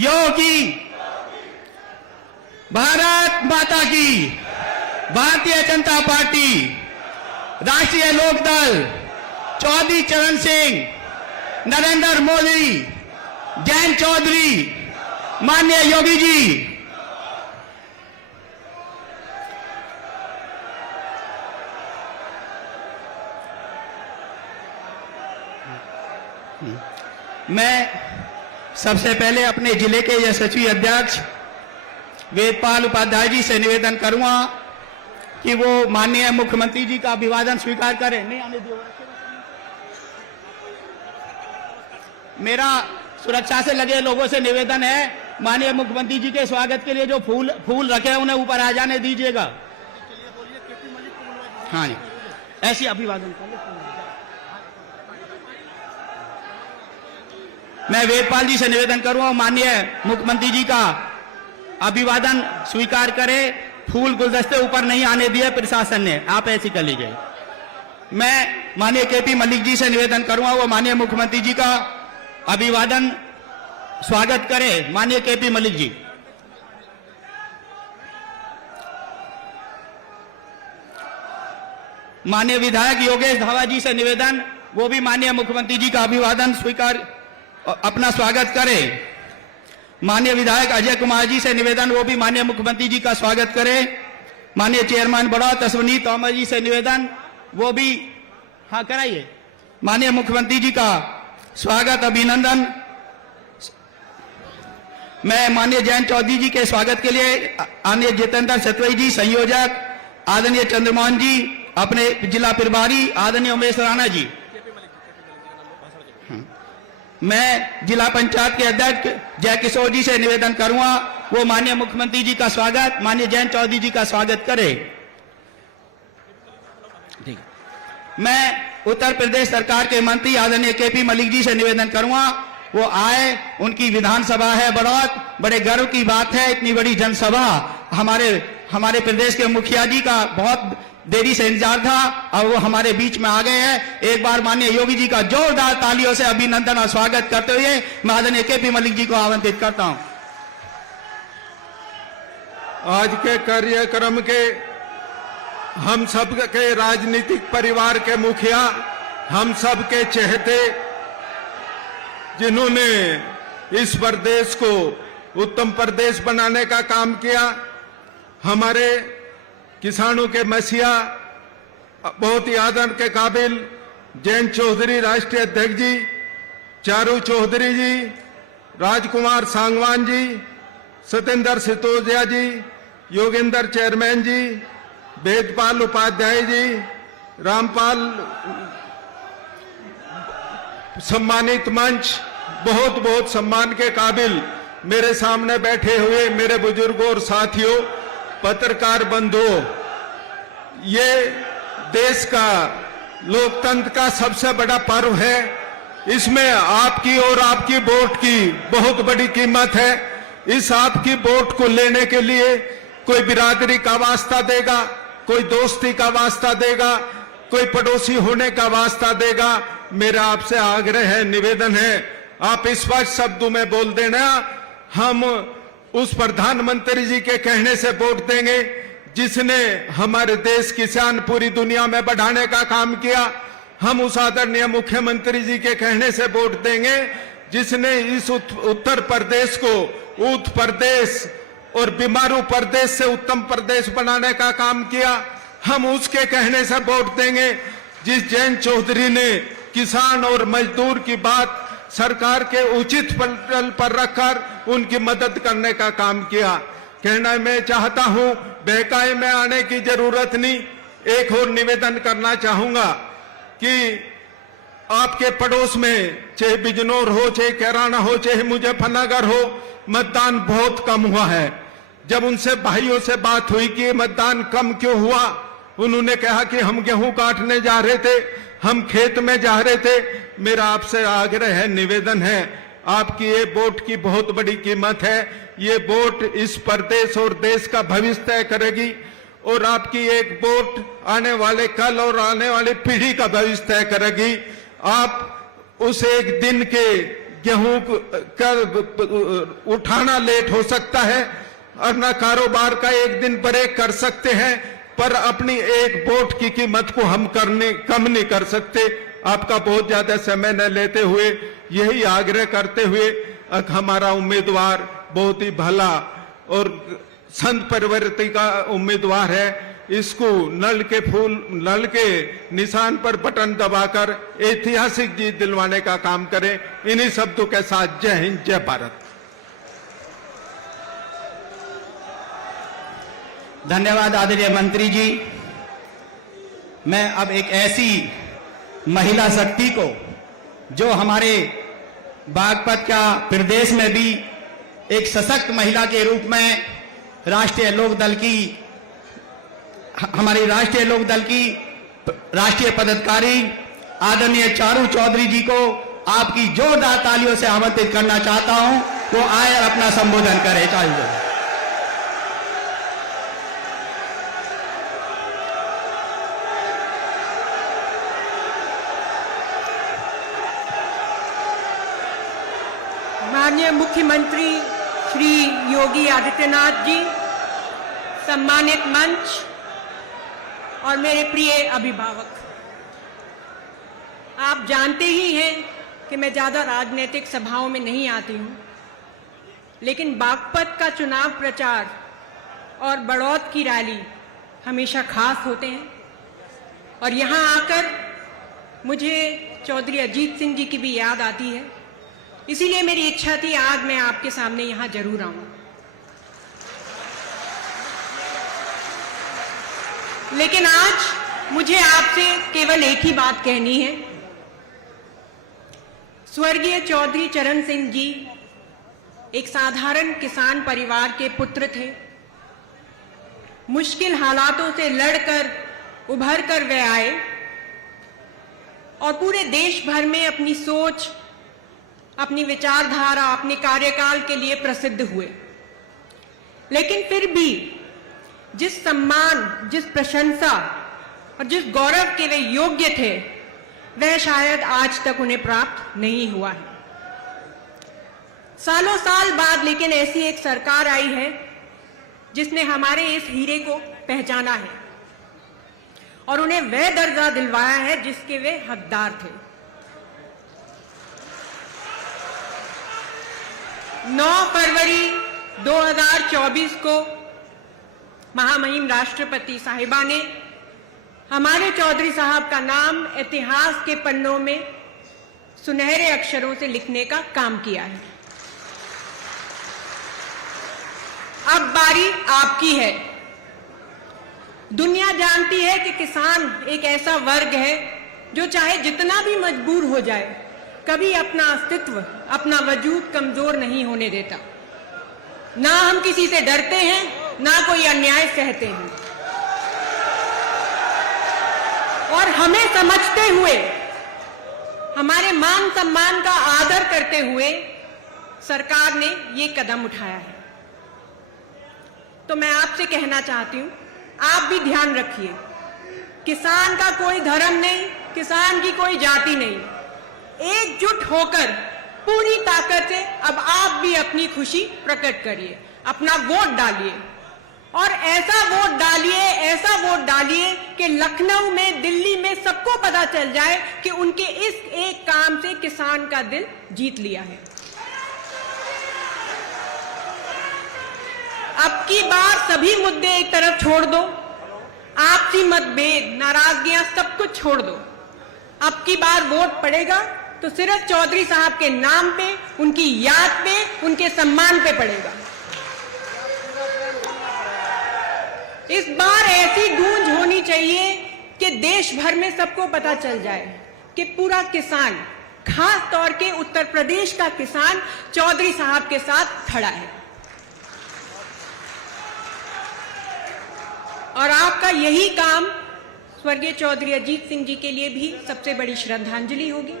योगी। भारत माता की। भारतीय जनता पार्टी, राष्ट्रीय लोकदल, चौधरी चरण सिंह, नरेंद्र मोदी, जयंत चौधरी, माननीय योगी जी। मैं सबसे पहले अपने जिले के यशस्वी अध्यक्ष वेदपाल उपाध्याय जी से निवेदन करूंगा कि वो माननीय मुख्यमंत्री जी का अभिवादन स्वीकार करें। नहीं आने दियो। मेरा सुरक्षा से लगे लोगों से निवेदन है, माननीय मुख्यमंत्री जी के स्वागत के लिए जो फूल रखे हैं उन्हें ऊपर आ जाने दीजिएगा। हाँ जी, ऐसी अभिवादन कर। मैं वेदपाल जी से निवेदन करूंगा माननीय मुख्यमंत्री जी का अभिवादन स्वीकार करें। फूल गुलदस्ते ऊपर नहीं आने दिए प्रशासन ने, आप ऐसी कर लीजिए। मैं माननीय केपी मलिक जी से निवेदन करूंगा वो माननीय मुख्यमंत्री जी का अभिवादन स्वागत करें। माननीय केपी मलिक जी। माननीय विधायक योगेश धावा जी से निवेदन, वो भी माननीय मुख्यमंत्री जी का अभिवादन स्वीकार अपना स्वागत करें। माननीय विधायक अजय कुमार जी से निवेदन, वो भी माननीय मुख्यमंत्री जी का स्वागत करें। माननीय चेयरमैन बड़ौत अश्विनी तोमर जी से निवेदन, वो भी हाँ कराइए। माननीय मुख्यमंत्री जी का स्वागत अभिनंदन। मैं माननीय जयंत चौधरी जी के स्वागत के लिए आदरणीय जितेंद्र सतवई जी संयोजक, आदरणीय चंद्रमोहन जी अपने जिला प्रभारी, आदरणीय उमेश राणा जी। मैं जिला पंचायत के अध्यक्ष जय किशोर जी से निवेदन करूंगा वो माननीय मुख्यमंत्री जी का स्वागत, माननीय जयंत चौधरी जी का स्वागत करें। ठीक है। मैं उत्तर प्रदेश सरकार के मंत्री आदरणीय केपी मलिक जी से निवेदन करूंगा वो आए। उनकी विधानसभा है बड़ौत, बड़े गर्व की बात है, इतनी बड़ी जनसभा हमारे प्रदेश के मुखिया जी का बहुत देरी से इंतजार था और वो हमारे बीच में आ गए हैं। एक बार माननीय योगी जी का जोरदार तालियों से अभिनंदन और स्वागत करते हुए मैं आदरणीय केपी मलिक जी को आमंत्रित करता हूं। आज के कार्यक्रम के हम सब के राजनीतिक परिवार के मुखिया, हम सब के चहेते, जिन्होंने इस प्रदेश को उत्तम प्रदेश बनाने का काम किया, हमारे किसानों के मसीहा, बहुत ही आदर के काबिल जयंत चौधरी राष्ट्रीय अध्यक्ष जी, चारू चौधरी जी, राजकुमार सांगवान जी, सत्येंद्र सितोदिया जी, योगेंद्र चेयरमैन जी, वेदपाल उपाध्याय जी, रामपाल सम्मानित मंच, बहुत बहुत सम्मान के काबिल मेरे सामने बैठे हुए मेरे बुजुर्गों और साथियों, पत्रकार बंधुओं, ये देश का लोकतंत्र का सबसे बड़ा पर्व है। इसमें आपकी और आपकी वोट की बहुत बड़ी कीमत है। इस आपकी वोट को लेने के लिए कोई बिरादरी का वास्ता देगा, कोई दोस्ती का वास्ता देगा, कोई पड़ोसी होने का वास्ता देगा। मेरा आपसे आग्रह है, निवेदन है, आप स्पष्ट शब्दों में बोल देना, हम उस प्रधानमंत्री जी के कहने से वोट देंगे जिसने हमारे देश किसान पूरी दुनिया में बढ़ाने का काम किया। हम उस आदरणीय मुख्यमंत्री जी के कहने से वोट देंगे जिसने इस उत्तर प्रदेश को ऊत प्रदेश और बीमारू प्रदेश से उत्तम प्रदेश बनाने का काम किया। हम उसके कहने से वोट देंगे जिस जयंत चौधरी ने किसान और मजदूर की बात सरकार के उचित पटल पर रखकर उनकी मदद करने का काम किया। कहना मैं चाहता हूं, बहकाए में आने की जरूरत नहीं। एक और निवेदन करना चाहूंगा कि आपके पड़ोस में चाहे बिजनौर हो, चाहे कैराना हो, चाहे मुजफ्फरनगर हो, मतदान बहुत कम हुआ है। जब उनसे भाइयों से बात हुई कि मतदान कम क्यों हुआ, उन्होंने कहा कि हम गेहूं काटने जा रहे थे, हम खेत में जा रहे थे। मेरा आपसे आग्रह है, निवेदन है, आपकी ये वोट की बहुत बड़ी कीमत है। ये वोट इस प्रदेश और देश का भविष्य तय करेगी और आपकी एक वोट आने वाले कल और आने वाली पीढ़ी का भविष्य तय करेगी। आप उस एक दिन के गेहूं उठाना लेट हो सकता है, अपना कारोबार का एक दिन ब्रेक कर सकते हैं, पर अपनी एक वोट की कीमत को हम कम नहीं कर सकते। आपका बहुत ज्यादा समय न लेते हुए यही आग्रह करते हुए, हमारा उम्मीदवार बहुत ही भला और संत प्रवृत्ति का उम्मीदवार है, इसको नल के निशान पर बटन दबाकर ऐतिहासिक जीत दिलवाने का काम करें। इन्हीं शब्दों के साथ जय हिंद, जय भारत। धन्यवाद आदरणीय मंत्री जी। मैं अब एक ऐसी महिला शक्ति को, जो हमारे बागपत का प्रदेश में भी एक सशक्त महिला के रूप में हमारी राष्ट्रीय लोकदल की राष्ट्रीय पदाधिकारी आदरणीय चारू चौधरी जी को आपकी जोरदार तालियों से आमंत्रित करना चाहता हूं, वो आए और अपना संबोधन करें। चारू जी। माननीय मुख्यमंत्री श्री योगी आदित्यनाथ जी, सम्मानित मंच और मेरे प्रिय अभिभावक, आप जानते ही हैं कि मैं ज्यादा राजनीतिक सभाओं में नहीं आती हूं, लेकिन बागपत का चुनाव प्रचार और बड़ौत की रैली हमेशा खास होते हैं और यहां आकर मुझे चौधरी अजीत सिंह जी की भी याद आती है। इसीलिए मेरी इच्छा थी आज मैं आपके सामने यहां जरूर आऊं। लेकिन आज मुझे आपसे केवल एक ही बात कहनी है। स्वर्गीय चौधरी चरण सिंह जी एक साधारण किसान परिवार के पुत्र थे। मुश्किल हालातों से लड़कर उभर कर वे आए और पूरे देश भर में अपनी सोच, अपनी विचारधारा, अपने कार्यकाल के लिए प्रसिद्ध हुए। लेकिन फिर भी जिस सम्मान, जिस प्रशंसा और जिस गौरव के वे योग्य थे, वह शायद आज तक उन्हें प्राप्त नहीं हुआ है। सालों साल बाद लेकिन ऐसी एक सरकार आई है जिसने हमारे इस हीरे को पहचाना है और उन्हें वह दर्जा दिलवाया है जिसके वे हकदार थे। 9 फरवरी 2024 को महामहिम राष्ट्रपति साहिबा ने हमारे चौधरी साहब का नाम इतिहास के पन्नों में सुनहरे अक्षरों से लिखने का काम किया है। अब बारी आपकी है। दुनिया जानती है कि किसान एक ऐसा वर्ग है जो चाहे जितना भी मजबूर हो जाए, कभी अपना अस्तित्व, अपना वजूद कमजोर नहीं होने देता। ना हम किसी से डरते हैं, ना कोई अन्याय सहते हैं। और हमें समझते हुए, हमारे मान सम्मान का आदर करते हुए सरकार ने ये कदम उठाया है। तो मैं आपसे कहना चाहती हूं, आप भी ध्यान रखिए, किसान का कोई धर्म नहीं, किसान की कोई जाति नहीं। एकजुट होकर पूरी ताकत से अब आप भी अपनी खुशी प्रकट करिए, अपना वोट डालिए और ऐसा वोट डालिए कि लखनऊ में, दिल्ली में सबको पता चल जाए कि उनके इस एक काम से किसान का दिल जीत लिया है। अब की बार सभी मुद्दे एक तरफ छोड़ दो, आपसी मतभेद, नाराजगियां सब कुछ छोड़ दो। अब की बार वोट पड़ेगा तो सिर्फ चौधरी साहब के नाम पे, उनकी याद पे, उनके सम्मान पे पड़ेगा। इस बार ऐसी गूंज होनी चाहिए कि देश भर में सबको पता चल जाए कि पूरा किसान, खास तौर के उत्तर प्रदेश का किसान चौधरी साहब के साथ खड़ा है। और आपका यही काम स्वर्गीय चौधरी अजीत सिंह जी के लिए भी सबसे बड़ी श्रद्धांजलि होगी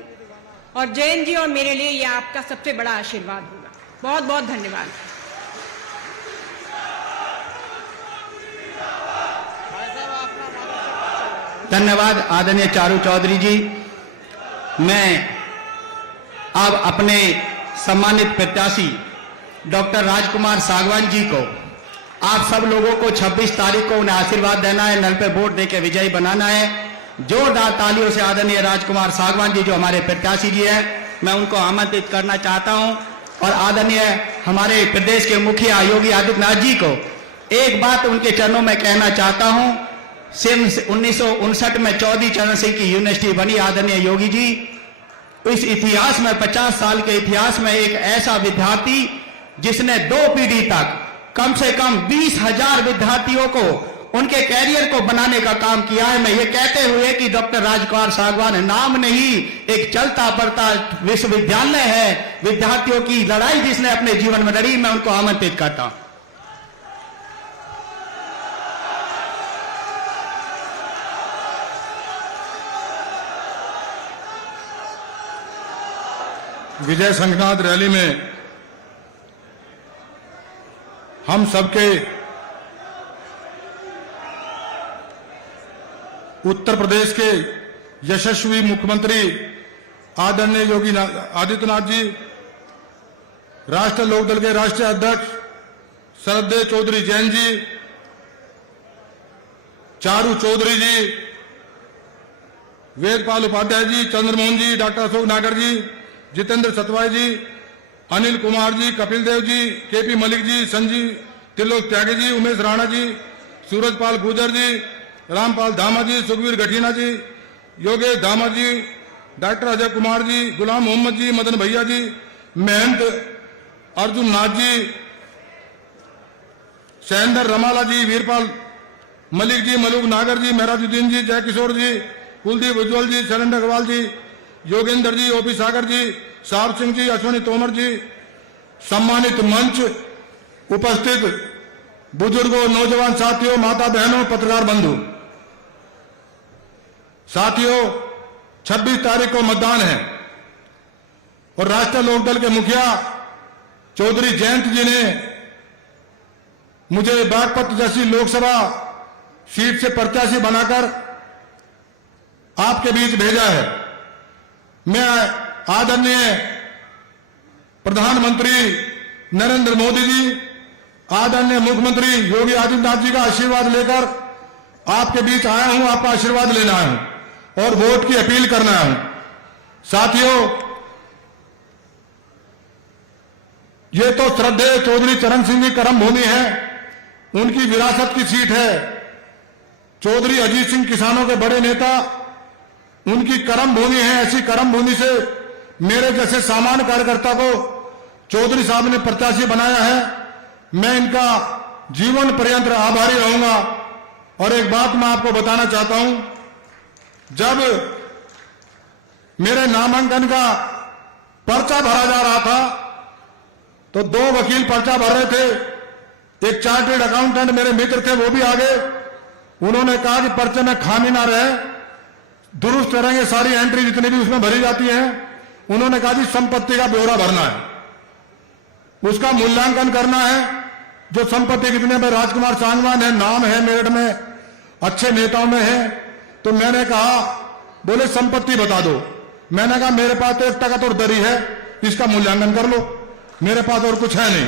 और जयंत जी और मेरे लिए यह आपका सबसे बड़ा आशीर्वाद होगा। बहुत बहुत धन्यवाद। धन्यवाद आदरणीय चारू चौधरी जी। मैं अब अपने सम्मानित प्रत्याशी डॉक्टर राजकुमार सागवान जी को, आप सब लोगों को 26 तारीख को उन्हें आशीर्वाद देना है, नल पे वोट देकर विजयी बनाना है। जोरदार तालियों से आदरणीय राजकुमार सागवान जी जो हमारे प्रत्याशी जी हैं, मैं उनको आमंत्रित करना चाहता हूं। और आदरणीय हमारे प्रदेश के मुखिया योगी आदित्यनाथ जी को एक बात उनके चरणों में कहना चाहता हूं। सन 1959 में चौधरी चरण सिंह की यूनिवर्सिटी बनी। आदरणीय योगी जी, इस इतिहास में 50 साल के इतिहास में एक ऐसा विद्यार्थी जिसने 2 पीढ़ी तक कम से कम 20,000 विद्यार्थियों को उनके कैरियर को बनाने का काम किया है। मैं ये कहते हुए कि डॉक्टर राजकुमार सागवान नाम नहीं, एक चलता बढ़ता विश्वविद्यालय है, विद्यार्थियों की लड़ाई जिसने अपने जीवन में लड़ी, मैं उनको आमंत्रित करता हूं। विजय संघनाथ रैली में हम सबके उत्तर प्रदेश के यशस्वी मुख्यमंत्री आदरणीय योगी आदित्यनाथ जी, राष्ट्रीय लोकदल के राष्ट्रीय अध्यक्ष शरददेव चौधरी जैन जी, चारू चौधरी जी, वेदपाल उपाध्याय जी, चंद्रमोहन जी, डॉक्टर अशोक नागर जी, जितेंद्र सतवाई जी, अनिल कुमार जी, कपिल देव जी, केपी मलिक जी, संजीव त्रिलोक त्यागी जी, उमेश राणा जी, सूरजपाल गुर्जर जी, रामपाल धामा जी, सुखवीर गठीना जी, योगेश धामा जी, डॉक्टर अजय कुमार जी, गुलाम मोहम्मद जी, मदन भैया जी, महंत अर्जुन नाथ जी, शैलेंद्र रमाला जी, वीरपाल मलिक जी, मलूक नागर जी, महराजुद्दीन जी, जय किशोर जी, कुलदीप उज्ज्वल जी, शैलेंद्र अग्रवाल जी, योगेंद्र जी, ओपी सागर जी, साहब सिंह जी, अश्विनी तोमर जी, सम्मानित मंच उपस्थित बुजुर्गों, नौजवान साथियों, माता बहनों, पत्रकार बंधु, साथियों, 26 तारीख को मतदान है और राष्ट्रीय लोकदल के मुखिया चौधरी जयंत जी ने मुझे बागपत जैसी लोकसभा सीट से प्रत्याशी बनाकर आपके बीच भेजा है। मैं आदरणीय प्रधानमंत्री नरेंद्र मोदी जी, आदरणीय मुख्यमंत्री योगी आदित्यनाथ जी का आशीर्वाद लेकर आपके बीच आया हूं, आपका आशीर्वाद लेना है और वोट की अपील करना है। साथियों, ये तो श्रद्धेय चौधरी चरण सिंह की कर्म भूमि है, उनकी विरासत की सीट है। चौधरी अजीत सिंह किसानों के बड़े नेता, उनकी कर्म भूमि है। ऐसी कर्म भूमि से मेरे जैसे सामान्य कार्यकर्ता को चौधरी साहब ने प्रत्याशी बनाया है। मैं इनका जीवन पर्यंत आभारी रहूंगा। और एक बात मैं आपको बताना चाहता हूं, जब मेरे नामांकन का पर्चा भरा जा रहा था तो 2 वकील पर्चा भर रहे थे। एक चार्टर्ड अकाउंटेंट मेरे मित्र थे, वो भी आ गए। उन्होंने कहा कि पर्चे में खामी ना रहे, दुरुस्त रहेंगे, सारी एंट्री जितनी भी उसमें भरी जाती है। उन्होंने कहा जी संपत्ति का ब्यौरा भरना है, उसका मूल्यांकन करना है, जो संपत्ति कितने में राजकुमार सागवान है, नाम है मेरठ में, अच्छे नेताओं में है। तो मैंने कहा, बोले संपत्ति बता दो। मैंने कहा मेरे पास तो 1 टका तो दरी है, इसका मूल्यांकन कर लो, मेरे पास और कुछ है नहीं।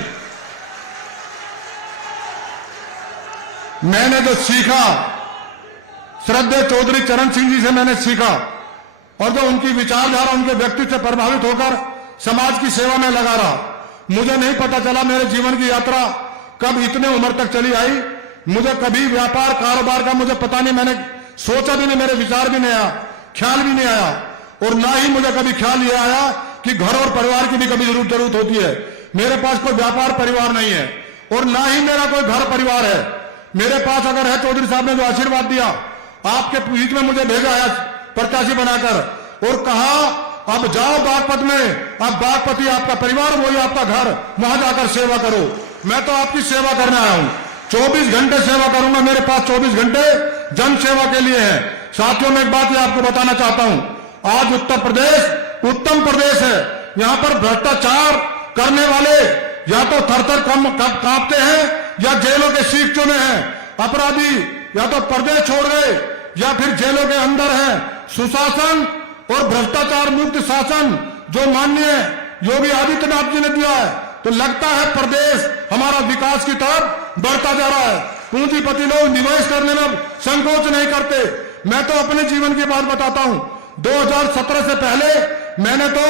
मैंने जो सीखा श्रद्धेय चौधरी चरण सिंह जी से मैंने सीखा, और जो उनकी विचारधारा, उनके व्यक्तित्व से प्रभावित होकर समाज की सेवा में लगा रहा। मुझे नहीं पता चला मेरे जीवन की यात्रा कब इतने उम्र तक चली आई। मुझे कभी व्यापार कारोबार का मुझे पता नहीं, मैंने सोचा भी नहीं, मेरे विचार भी नहीं आया, ख्याल भी नहीं आया। और ना ही मुझे कभी ख्याल ये आया कि घर और परिवार की भी कभी जरूरत होती है। मेरे पास कोई व्यापार परिवार नहीं है और ना ही मेरा कोई घर परिवार है। मेरे पास अगर है, चौधरी साहब ने जो आशीर्वाद दिया, आपके बीच में मुझे भेजा है प्रत्याशी बनाकर और कहा अब जाओ बागपत में, अब बागपति आपका परिवार, वही आपका घर, वहां जाकर सेवा करो। मैं तो आपकी सेवा करने आया हूं, 24 घंटे सेवा करूंगा। मेरे पास 24 घंटे जन सेवा के लिए है। साथियों, मैं एक बात ये आपको बताना चाहता हूं, आज उत्तर प्रदेश उत्तम प्रदेश है। यहां पर भ्रष्टाचार करने वाले या तो थर-थर कांपते हैं या जेलों के सीख चुने हैं। अपराधी या तो प्रदेश छोड़ गए या फिर जेलों के अंदर है। सुशासन और भ्रष्टाचार मुक्त शासन जो माननीय योगी आदित्यनाथ जी ने दिया है, तो लगता है प्रदेश हमारा विकास की तरफ बढ़ता जा रहा है। पूंजीपति लोग निवेश करने में संकोच नहीं करते। मैं तो अपने जीवन की बात बताता हूं। 2017 से पहले मैंने तो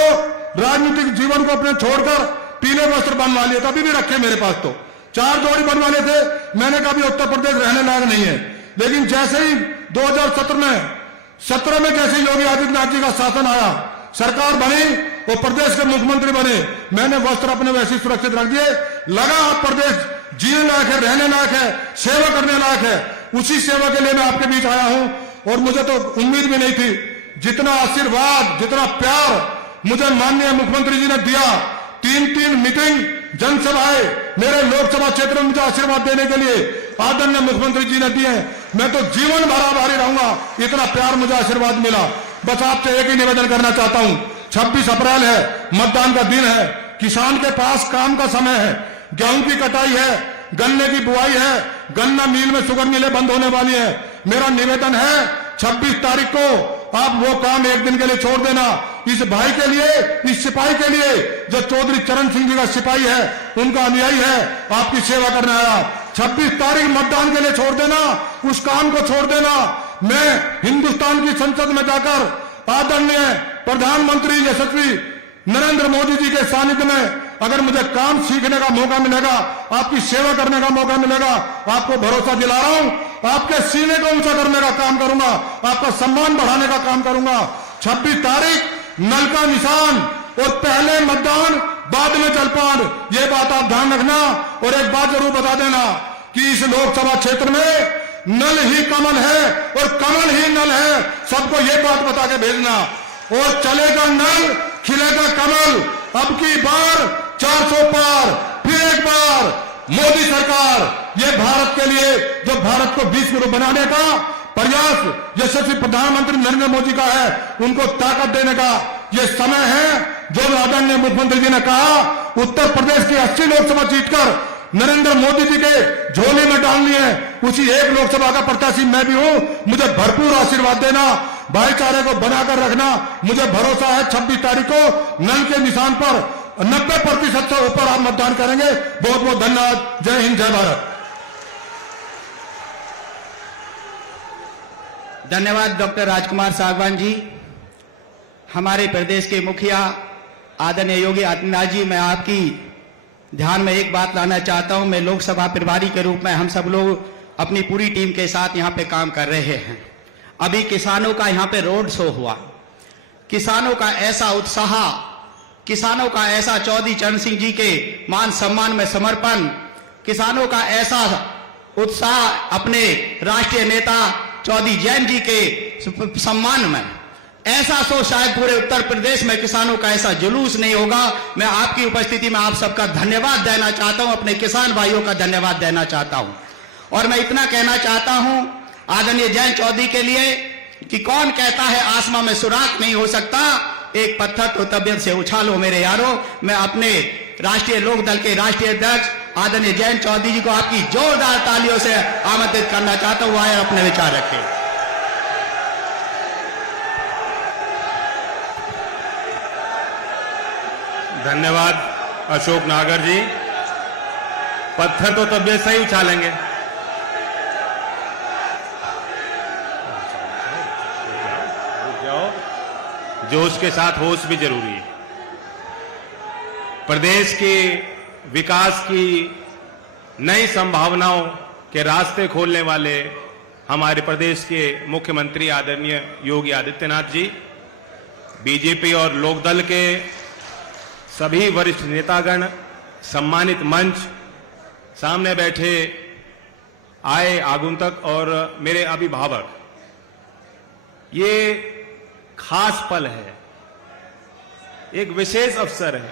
राजनीतिक जीवन को अपने छोड़कर पीले वस्त्र बनवा लिए थे, अभी भी रखे मेरे पास, तो 4 जोड़ी बनवा लिए थे। मैंने कहा उत्तर प्रदेश रहने लायक नहीं है। लेकिन जैसे ही 2017 में जैसे योगी आदित्यनाथ जी का शासन आया, सरकार बनी और प्रदेश के मुख्यमंत्री बने, मैंने वस्त्र अपने वैसे सुरक्षित रख दिए। लगा आप प्रदेश जीने लायक है, रहने लायक है, सेवा करने लायक है। उसी सेवा के लिए मैं आपके बीच आया हूं। और मुझे तो उम्मीद भी नहीं थी, जितना आशीर्वाद, जितना प्यार मुझे माननीय मुख्यमंत्री जी ने दिया। 3 मीटिंग, जनसभाएं मेरे लोकसभा क्षेत्र में मुझे आशीर्वाद देने के लिए आदरणीय मुख्यमंत्री जी ने दिए। मैं तो जीवन भर आभारी रहूंगा, इतना प्यार मुझे आशीर्वाद मिला। बस आपसे एक ही निवेदन करना चाहता हूं, 26 अप्रैल है, मतदान का दिन है। किसान के पास काम का समय है, गेहूं की कटाई है, गन्ने की बुआई है, गन्ना मिल में शुगर मिलें बंद होने वाली है। मेरा निवेदन है 26 तारीख को आप वो काम एक दिन के लिए छोड़ देना। इस भाई के लिए, इस सिपाही के लिए जो चौधरी चरण सिंह जी का सिपाही है, उनका अनुयायी है, आपकी सेवा करने आया। 26 तारीख मतदान के लिए छोड़ देना, उस काम को छोड़ देना। मैं हिंदुस्तान की संसद में जाकर आदरणीय प्रधानमंत्री यशस्वी नरेंद्र मोदी जी के सानिध्य में अगर मुझे काम सीखने का मौका मिलेगा, आपकी सेवा करने का मौका मिलेगा, आपको भरोसा दिला रहा हूं, आपके सीने को ऊंचा करने का काम करूंगा, आपका सम्मान बढ़ाने का काम करूंगा। 26 तारीख नल का निशान और पहले मतदान, बाद में जलपान, ये बात आप ध्यान रखना। और एक बात जरूर बता देना कि इस लोकसभा क्षेत्र में नल ही कमल है और कमल ही नल है। सबको ये बात बता के भेजना। और चलेगा नल, खिलेगा कमल। अब की बार 400 पार, फिर एक बार मोदी सरकार। ये भारत के लिए, जो भारत को विश्व बनाने का प्रयास यशस्वी प्रधानमंत्री नरेंद्र मोदी का है, उनको ताकत देने का ये समय है। जो आदरणीय मुख्यमंत्री जी ने कहा, उत्तर प्रदेश की 80 लोकसभा जीतकर नरेंद्र मोदी जी के झोले में डालनी है, उसी एक लोकसभा का प्रत्याशी मैं भी हूं। मुझे भरपूर आशीर्वाद देना, भाईचारे को बनाकर रखना। मुझे भरोसा है 26 तारीख को नल के निशान पर 90% से ऊपर आप मतदान करेंगे। बहुत बहुत धन्यवाद। जय हिंद, जय भारत। धन्यवाद डॉक्टर राजकुमार सागवान जी। हमारे प्रदेश के मुखिया आदरणीय योगी आदित्यनाथ जी, मैं आपकी ध्यान में एक बात लाना चाहता हूं। मैं लोकसभा प्रभारी के रूप में हम सब लोग अपनी पूरी टीम के साथ यहां पे काम कर रहे हैं। अभी किसानों का यहां पे रोड शो हुआ। किसानों का ऐसा उत्साह, किसानों का ऐसा चौधरी चरण सिंह जी के मान सम्मान में समर्पण, किसानों का ऐसा उत्साह अपने राष्ट्रीय नेता चौधरी जैन जी के सम्मान में, ऐसा सो शायद पूरे उत्तर प्रदेश में किसानों का ऐसा जुलूस नहीं होगा। मैं आपकी उपस्थिति में आप सबका धन्यवाद देना चाहता हूं, अपने किसान भाइयों का धन्यवाद देना चाहता हूं। और मैं इतना कहना चाहता हूं आदरणीय जैन चौधरी के लिए कि कौन कहता है आसमां में सुराख नहीं हो सकता, एक पत्थर तो तबियत से उछालो मेरे यारो। मैं अपने राष्ट्रीय लोक दल के राष्ट्रीय अध्यक्ष आदरणीय जैन चौधरी जी को आपकी जोरदार तालियों से आमंत्रित करना चाहता हूं, आए अपने विचार रखें। धन्यवाद अशोक नागर जी। पत्थर तो तबियत से ही उछालेंगे। जोश के साथ होश भी जरूरी है। प्रदेश के विकास की नई संभावनाओं के रास्ते खोलने वाले हमारे प्रदेश के मुख्यमंत्री आदरणीय योगी आदित्यनाथ जी, बीजेपी और लोकदल के सभी वरिष्ठ नेतागण, सम्मानित मंच, सामने बैठे आए आगुंतक और मेरे अभिभावक, ये खास पल है, एक विशेष अवसर है।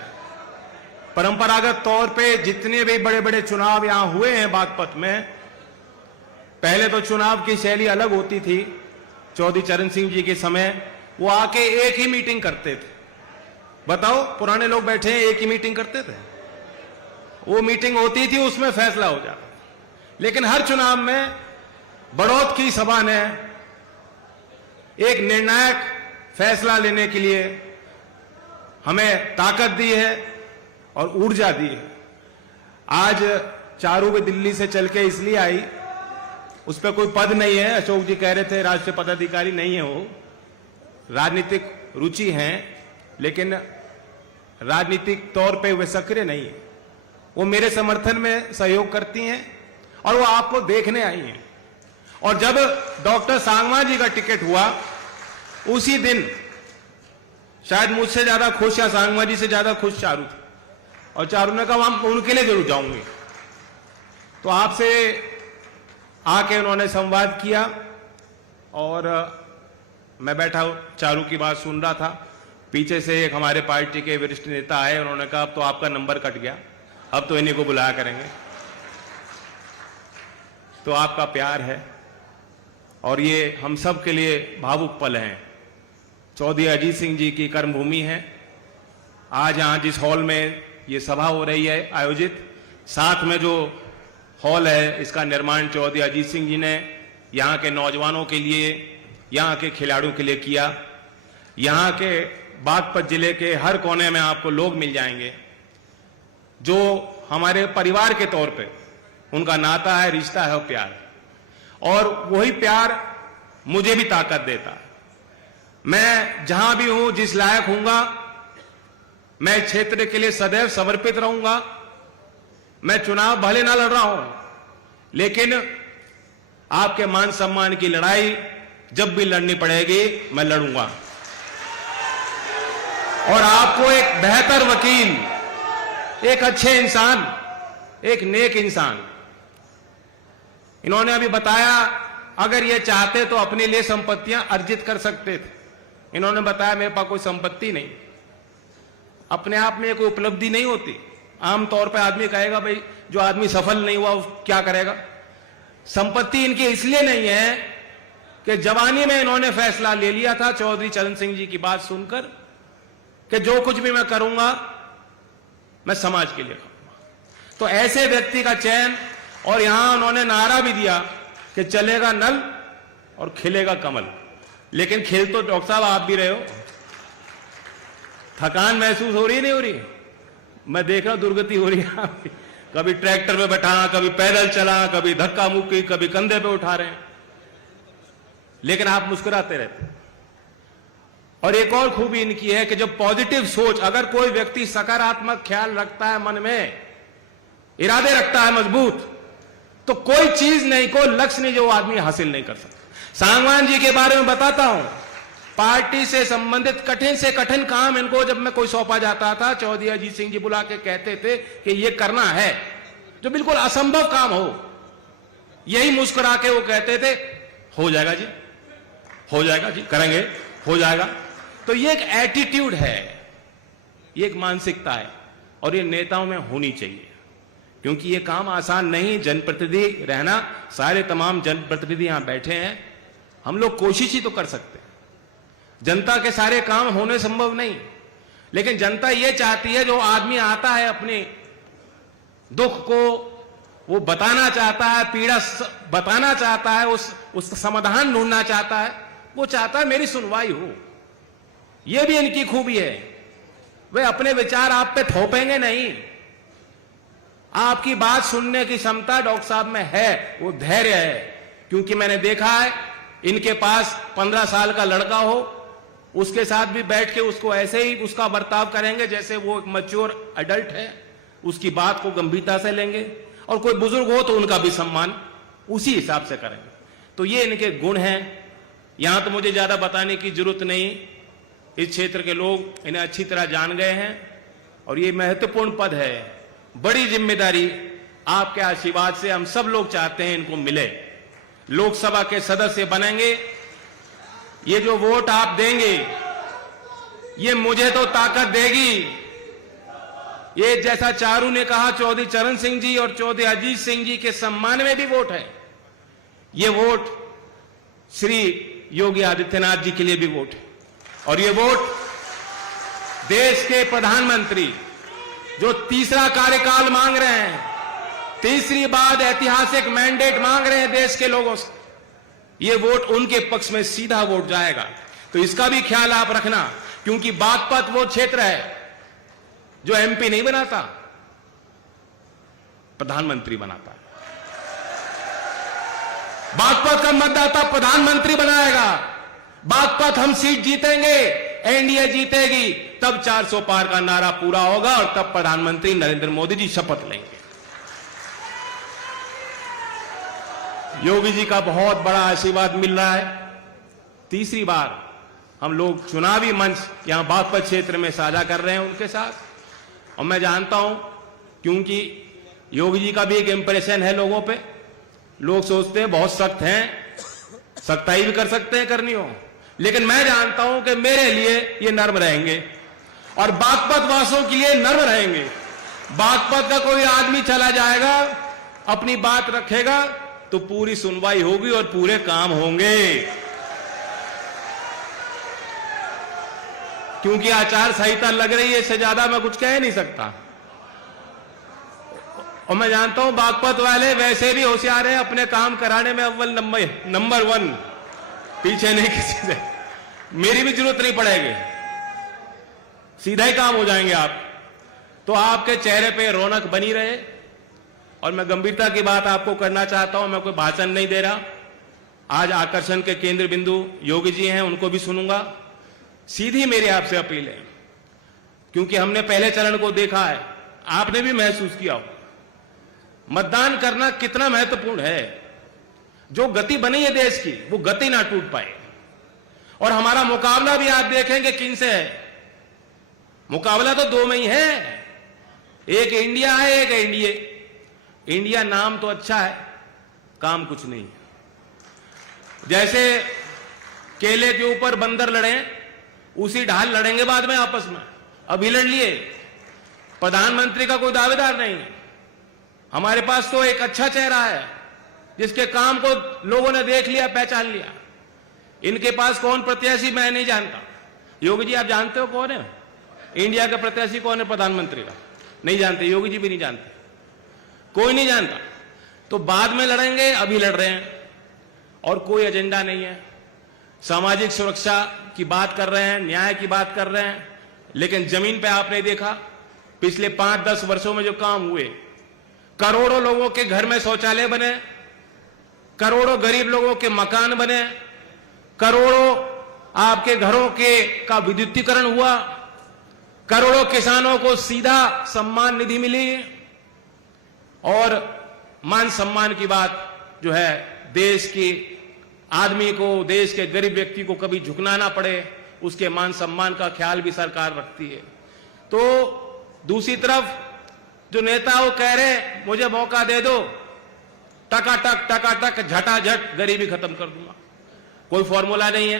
परंपरागत तौर पे जितने भी बड़े बड़े चुनाव यहां हुए हैं बागपत में, पहले तो चुनाव की शैली अलग होती थी। चौधरी चरण सिंह जी के समय वो आके एक ही मीटिंग करते थे। बताओ, पुराने लोग बैठे हैं, एक ही मीटिंग करते थे। वो मीटिंग होती थी, उसमें फैसला हो जाता। लेकिन हर चुनाव में बड़ौत की सभा ने एक निर्णायक फैसला लेने के लिए हमें ताकत दी है और ऊर्जा दी है। आज चारू भी दिल्ली से चल के इसलिए आई, उस पर कोई पद नहीं है, अशोक जी कह रहे थे राष्ट्रीय पदाधिकारी नहीं है, वो राजनीतिक रुचि है लेकिन राजनीतिक तौर पे वे सक्रिय नहीं है। वो मेरे समर्थन में सहयोग करती हैं और वो आपको देखने आई हैं। और जब डॉक्टर सांगवान जी का टिकट हुआ उसी दिन शायद मुझसे ज्यादा खुश या सांगवान जी से ज्यादा खुश चारू थे, और चारू ने कहा हम उनके लिए जरूर जाऊंगी। तो आपसे आके उन्होंने संवाद किया और मैं बैठा चारू की बात सुन रहा था। पीछे से एक हमारे पार्टी के वरिष्ठ नेता आए, उन्होंने कहा अब तो आपका नंबर कट गया, अब तो इन्हीं को बुलाया करेंगे। तो आपका प्यार है और ये हम सब के लिए भावुक पल हैं। चौधरी अजीत सिंह जी की कर्मभूमि है। आज यहां जिस हॉल में ये सभा हो रही है आयोजित, साथ में जो हॉल है इसका निर्माण चौधरी अजीत सिंह जी ने यहाँ के नौजवानों के लिए, यहाँ के खिलाड़ियों के लिए किया। यहाँ के बागपत जिले के हर कोने में आपको लोग मिल जाएंगे जो हमारे परिवार के तौर पे उनका नाता है, रिश्ता है और प्यार, और वही प्यार मुझे भी ताकत देता है। मैं जहां भी हूं, जिस लायक हूंगा, मैं क्षेत्र के लिए सदैव समर्पित रहूंगा। मैं चुनाव भले ना लड़ रहा हूं, लेकिन आपके मान सम्मान की लड़ाई जब भी लड़नी पड़ेगी मैं लड़ूंगा। और आपको एक बेहतर वकील, एक अच्छे इंसान, एक नेक इंसान, इन्होंने अभी बताया अगर ये चाहते तो अपने लिए संपत्तियां अर्जित कर सकते थे। इन्होंने बताया मेरे पास कोई संपत्ति नहीं। अपने आप में कोई उपलब्धि नहीं होती। आमतौर पर आदमी कहेगा भाई जो आदमी सफल नहीं हुआ वो क्या करेगा। संपत्ति इनकी इसलिए नहीं है कि जवानी में इन्होंने फैसला ले लिया था चौधरी चरण सिंह जी की बात सुनकर कि जो कुछ भी मैं करूंगा मैं समाज के लिए करूंगा। तो ऐसे व्यक्ति का चयन, और यहां उन्होंने नारा भी दिया कि चलेगा नल और खिलेगा कमल। लेकिन खेल तो डॉक्टर साहब आप भी रहे हो। थकान महसूस हो रही नहीं हो रही? मैं देख रहा दुर्गति हो रही है आपकी। कभी ट्रैक्टर पे बैठा, कभी पैदल चला, कभी धक्का मुक्की, कभी कंधे पे उठा रहे हैं, लेकिन आप मुस्कुराते रहते। और एक और खूबी इनकी है कि जब पॉजिटिव सोच, अगर कोई व्यक्ति सकारात्मक ख्याल रखता है, मन में इरादे रखता है मजबूत, तो कोई चीज नहीं, कोई लक्ष्य नहीं जो आदमी हासिल नहीं कर सकता। सांगवान जी के बारे में बताता हूं। पार्टी से संबंधित कठिन से कठिन काम इनको जब मैं कोई सौंपा जाता था, चौधरी अजीत सिंह जी बुला के कहते थे कि ये करना है, जो बिल्कुल असंभव काम हो, यही मुस्कुरा के वो कहते थे हो जाएगा जी, हो जाएगा जी, करेंगे, हो जाएगा। तो ये एक एटीट्यूड है, ये एक मानसिकता है, और ये नेताओं में होनी चाहिए, क्योंकि ये काम आसान नहीं। जनप्रतिनिधि रहना, सारे तमाम जनप्रतिनिधि यहां बैठे हैं, हम लोग कोशिश ही तो कर सकते हैं। जनता के सारे काम होने संभव नहीं, लेकिन जनता ये चाहती है जो आदमी आता है अपने दुख को वो बताना चाहता है, पीड़ा बताना चाहता है, उस समाधान ढूंढना चाहता है, वो चाहता है मेरी सुनवाई हो। ये भी इनकी खूबी है, वे अपने विचार आप पे थोपेंगे नहीं। आपकी बात सुनने की क्षमता डॉक्टर साहब में है, वो धैर्य है। क्योंकि मैंने देखा है इनके पास 15 साल का लड़का हो, उसके साथ भी बैठ के उसको ऐसे ही उसका बर्ताव करेंगे जैसे वो एक मैच्योर एडल्ट है, उसकी बात को गंभीरता से लेंगे, और कोई बुजुर्ग हो तो उनका भी सम्मान उसी हिसाब से करेंगे। तो ये इनके गुण हैं। यहां तो मुझे ज्यादा बताने की जरूरत नहीं, इस क्षेत्र के लोग इन्हें अच्छी तरह जान गए हैं, और ये महत्वपूर्ण पद है, बड़ी जिम्मेदारी आपके आशीर्वाद से हम सब लोग चाहते हैं इनको मिले। लोकसभा के सदस्य बनेंगे, ये जो वोट आप देंगे ये मुझे तो ताकत देगी। ये जैसा चारू ने कहा चौधरी चरण सिंह जी और चौधरी अजीत सिंह जी के सम्मान में भी वोट है, ये वोट श्री योगी आदित्यनाथ जी के लिए भी वोट है, और ये वोट देश के प्रधानमंत्री जो तीसरा कार्यकाल मांग रहे हैं, तीसरी बार ऐतिहासिक मैंडेट मांग रहे हैं देश के लोगों से, ये वोट उनके पक्ष में सीधा वोट जाएगा। तो इसका भी ख्याल आप रखना क्योंकि बागपत वो क्षेत्र है जो एमपी नहीं बनाता, प्रधानमंत्री बनाता है। बागपत का मतदाता प्रधानमंत्री बनाएगा। बागपत हम सीट जीतेंगे, एनडीए जीतेगी, तब 400 पार का नारा पूरा होगा और तब प्रधानमंत्री नरेंद्र मोदी जी शपथ लेंगे। योगी जी का बहुत बड़ा आशीर्वाद मिल रहा है। तीसरी बार हम लोग चुनावी मंच यहां बागपत क्षेत्र में साझा कर रहे हैं उनके साथ। और मैं जानता हूं, क्योंकि योगी जी का भी एक इंप्रेशन है लोगों पे, लोग सोचते हैं बहुत सख्त हैं, सख्ताई भी कर सकते हैं करनी हो, लेकिन मैं जानता हूं कि मेरे लिए ये नर्म रहेंगे और बागपत वासियों के लिए नर्म रहेंगे। बागपत का कोई आदमी चला जाएगा, अपनी बात रखेगा तो पूरी सुनवाई होगी और पूरे काम होंगे, क्योंकि आचार संहिता लग रही है, इससे ज्यादा मैं कुछ कह नहीं सकता। और मैं जानता हूं बागपत वाले वैसे भी होशियार हैं, अपने काम कराने में अव्वल नंबर 1, पीछे नहीं किसी से, मेरी भी जरूरत नहीं पड़ेगी, सीधा ही काम हो जाएंगे आप। तो आपके चेहरे पे रौनक बनी रहे। और मैं गंभीरता की बात आपको करना चाहता हूं, मैं कोई भाषण नहीं दे रहा। आज आकर्षण के केंद्र बिंदु योगी जी हैं, उनको भी सुनूंगा। सीधी मेरी आपसे अपील है, क्योंकि हमने पहले चरण को देखा है, आपने भी महसूस किया हो मतदान करना कितना महत्वपूर्ण है। जो गति बनी है देश की, वो गति ना टूट पाए। और हमारा मुकाबला भी आप देखेंगे किन से है। मुकाबला तो दो में ही है, एक इंडिया है, एक एनडीए। इंडिया नाम तो अच्छा है, काम कुछ नहीं है। जैसे केले के ऊपर बंदर लड़े, उसी ढाल लड़ेंगे बाद में आपस में। अभी लड़ लिए, प्रधानमंत्री का कोई दावेदार नहीं है। हमारे पास तो एक अच्छा चेहरा है जिसके काम को लोगों ने देख लिया, पहचान लिया। इनके पास कौन प्रत्याशी मैं नहीं जानता। योगी जी आप जानते हो कौन है इंडिया का प्रत्याशी, कौन है प्रधानमंत्री का? नहीं जानते, योगी जी भी नहीं जानते, कोई नहीं जानता। तो बाद में लड़ेंगे, अभी लड़ रहे हैं और कोई एजेंडा नहीं है। सामाजिक सुरक्षा की बात कर रहे हैं, न्याय की बात कर रहे हैं, लेकिन जमीन पे आपने देखा पिछले 5-10 वर्षों में जो काम हुए, करोड़ों लोगों के घर में शौचालय बने, करोड़ों गरीब लोगों के मकान बने, करोड़ों आपके घरों का विद्युतीकरण हुआ, करोड़ों किसानों को सीधा सम्मान निधि मिली। और मान सम्मान की बात जो है, देश की आदमी को, देश के गरीब व्यक्ति को कभी झुकना ना पड़े, उसके मान सम्मान का ख्याल भी सरकार रखती है। तो दूसरी तरफ जो नेता वो कह रहे मुझे मौका दे दो, टकाटक झटाझट गरीबी खत्म कर दूंगा। कोई फॉर्मूला नहीं है,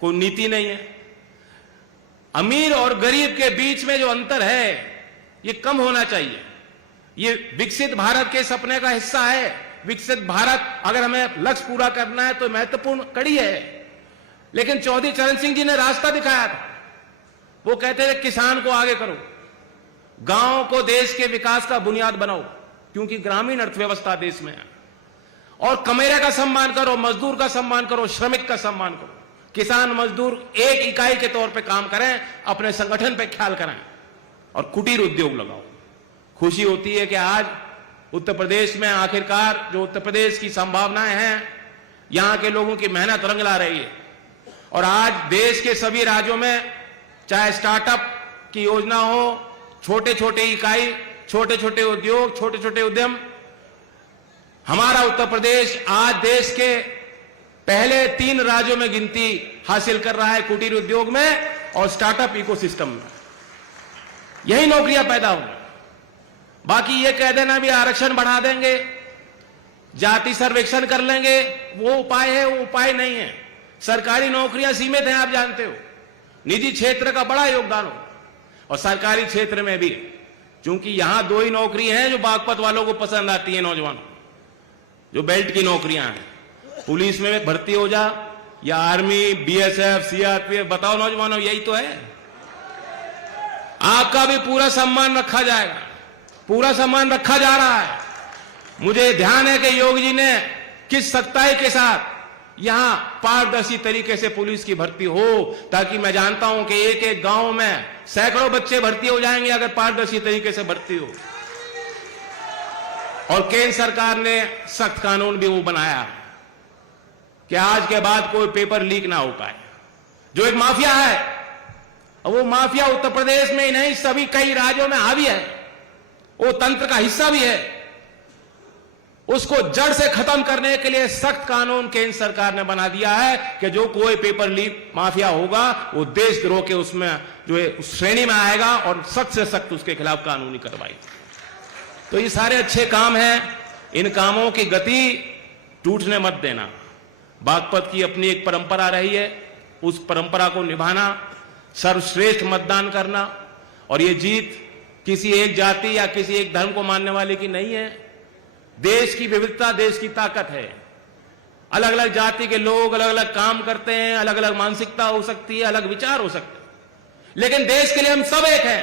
कोई नीति नहीं है। अमीर और गरीब के बीच में जो अंतर है ये कम होना चाहिए। ये विकसित भारत के सपने का हिस्सा है। विकसित भारत अगर हमें लक्ष्य पूरा करना है तो महत्वपूर्ण कड़ी है। लेकिन चौधरी चरण सिंह जी ने रास्ता दिखाया था। वो कहते थे किसान को आगे करो, गांव को देश के विकास का बुनियाद बनाओ, क्योंकि ग्रामीण अर्थव्यवस्था देश में है। और कमेरे का सम्मान करो, मजदूर का सम्मान करो, श्रमिक का सम्मान करो। किसान मजदूर एक इकाई के तौर पे काम करें, अपने संगठन पे ख्याल करें और कुटीर उद्योग लगाओ। खुशी होती है कि आज उत्तर प्रदेश में आखिरकार जो उत्तर प्रदेश की संभावनाएं हैं, यहां के लोगों की मेहनत रंग ला रही है। और आज देश के सभी राज्यों में चाहे स्टार्टअप की योजना हो, छोटे छोटे इकाई, छोटे छोटे उद्योग, छोटे छोटे उद्यम, हमारा उत्तर प्रदेश आज देश के पहले 3 राज्यों में गिनती हासिल कर रहा है कुटीर उद्योग में और स्टार्टअप इकोसिस्टम में। यही नौकरियां पैदा होंगी। बाकी ये कह देना भी आरक्षण बढ़ा देंगे, जाति सर्वेक्षण कर लेंगे, वो उपाय है, वो उपाय नहीं है। सरकारी नौकरियां सीमित हैं, आप जानते हो। निजी क्षेत्र का बड़ा योगदान हो और सरकारी क्षेत्र में भी, क्योंकि यहां 2 ही नौकरी हैं जो बागपत वालों को पसंद आती है, नौजवानों, जो बेल्ट की नौकरियां हैं। पुलिस में भर्ती हो जा या आर्मी, बीएसएफ, सीआरपीएफ, बताओ नौजवानों, यही तो है। आपका भी पूरा सम्मान रखा जाएगा, पूरा सम्मान रखा जा रहा है। मुझे ध्यान है कि योगी जी ने किस सख्ताई के साथ यहां पारदर्शी तरीके से पुलिस की भर्ती हो, ताकि मैं जानता हूं कि एक एक गांव में सैकड़ों बच्चे भर्ती हो जाएंगे अगर पारदर्शी तरीके से भर्ती हो। और केंद्र सरकार ने सख्त कानून भी वो बनाया है कि आज के बाद कोई पेपर लीक ना हो पाए। जो एक माफिया है, वो माफिया उत्तर प्रदेश में ही नहीं सभी कई राज्यों में हावी है, वो तंत्र का हिस्सा भी है। उसको जड़ से खत्म करने के लिए सख्त कानून केंद्र सरकार ने बना दिया है कि जो कोई पेपर लीक माफिया होगा वो देशद्रोह के उसमें जो है उस श्रेणी में आएगा और सख्त से सख्त उसके खिलाफ कानूनी कार्रवाई। तो ये सारे अच्छे काम हैं, इन कामों की गति टूटने मत देना। बागपत की अपनी एक परंपरा रही है, उस परंपरा को निभाना, सर्वश्रेष्ठ मतदान करना। और ये जीत किसी एक जाति या किसी एक धर्म को मानने वाले की नहीं है। देश की विविधता देश की ताकत है। अलग अलग जाति के लोग अलग अलग काम करते हैं, अलग अलग मानसिकता हो सकती है, अलग विचार हो सकते हैं, लेकिन देश के लिए हम सब एक हैं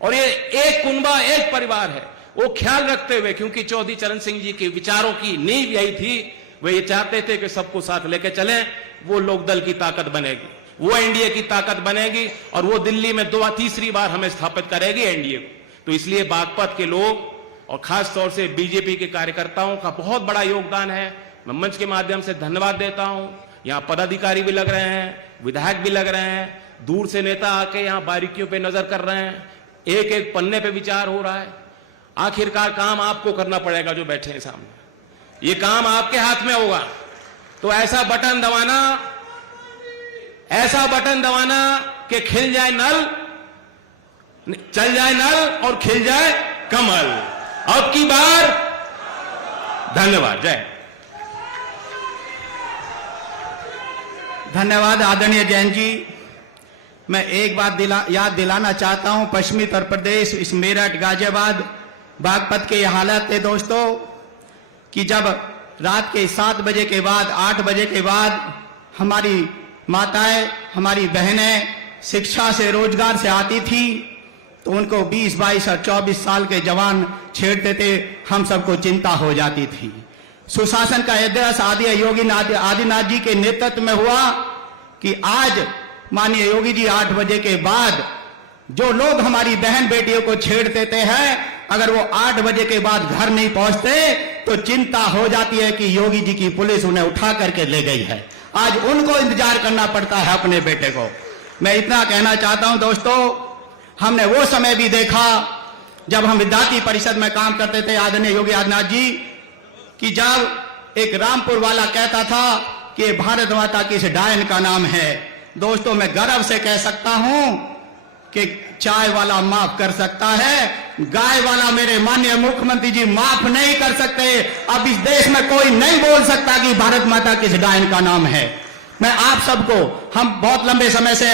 और ये एक कुनबा एक परिवार है। वो ख्याल रखते हुए, क्योंकि चौधरी चरण सिंह जी के विचारों की नींव यही थी, वे ये चाहते थे कि सबको साथ लेके चलें। वो लोकदल की ताकत बनेगी, वो एनडीए की ताकत बनेगी और वो दिल्ली में तीसरी बार हमें स्थापित करेगी एनडीए को। तो इसलिए बागपत के लोग और खास तौर से बीजेपी के कार्यकर्ताओं का बहुत बड़ा योगदान है। मैं मंच के माध्यम से धन्यवाद देता हूं। यहां पदाधिकारी भी लग रहे हैं, विधायक भी लग रहे हैं, दूर से नेता आके यहां बारीकियों पे नजर कर रहे हैं, एक एक पन्ने पे विचार हो रहा है। आखिरकार काम आपको करना पड़ेगा जो बैठे हैं सामने, ये काम आपके हाथ में होगा। तो ऐसा बटन दबाना कि खिल जाए नल, चल जाए नल और खिल जाए कमल। अब की बार धन्यवाद। जय। धन्यवाद आदरणीय जैन जी। मैं एक बात याद दिलाना चाहता हूं, पश्चिमी उत्तर प्रदेश, इस मेरठ, गाजियाबाद, बागपत के ये हालत है दोस्तों कि जब रात के 7 बजे के बाद, 8 बजे के बाद हमारी माताएं, हमारी बहनें शिक्षा से, रोजगार से आती थी तो उनको 20, 22 और 24 साल के जवान छेड़ते थे। हम सबको चिंता हो जाती थी। सुशासन का अध्यादेश योगी आदित्यनाथ जी के नेतृत्व में हुआ कि आज माननीय योगी जी 8 बजे के बाद जो लोग हमारी बहन बेटियों को छेड़ देते हैं, अगर वो 8 बजे के बाद घर नहीं पहुंचते तो चिंता हो जाती है कि योगी जी की पुलिस उन्हें उठा करके ले गई है। आज उनको इंतजार करना पड़ता है अपने बेटे को। मैं इतना कहना चाहता हूं दोस्तों, हमने वो समय भी देखा जब हम विद्यार्थी परिषद में काम करते थे, आदरणीय योगी आदित्यनाथ जी, कि जब एक रामपुर वाला कहता था कि भारत माता की इस डायन का नाम है। दोस्तों, मैं गर्व से कह सकता हूं कि चाय वाला माफ कर सकता है, गाय वाला मेरे माननीय मुख्यमंत्री जी माफ नहीं कर सकते। अब इस देश में कोई नहीं बोल सकता कि भारत माता किस डायन का नाम है। मैं आप सबको, हम बहुत लंबे समय से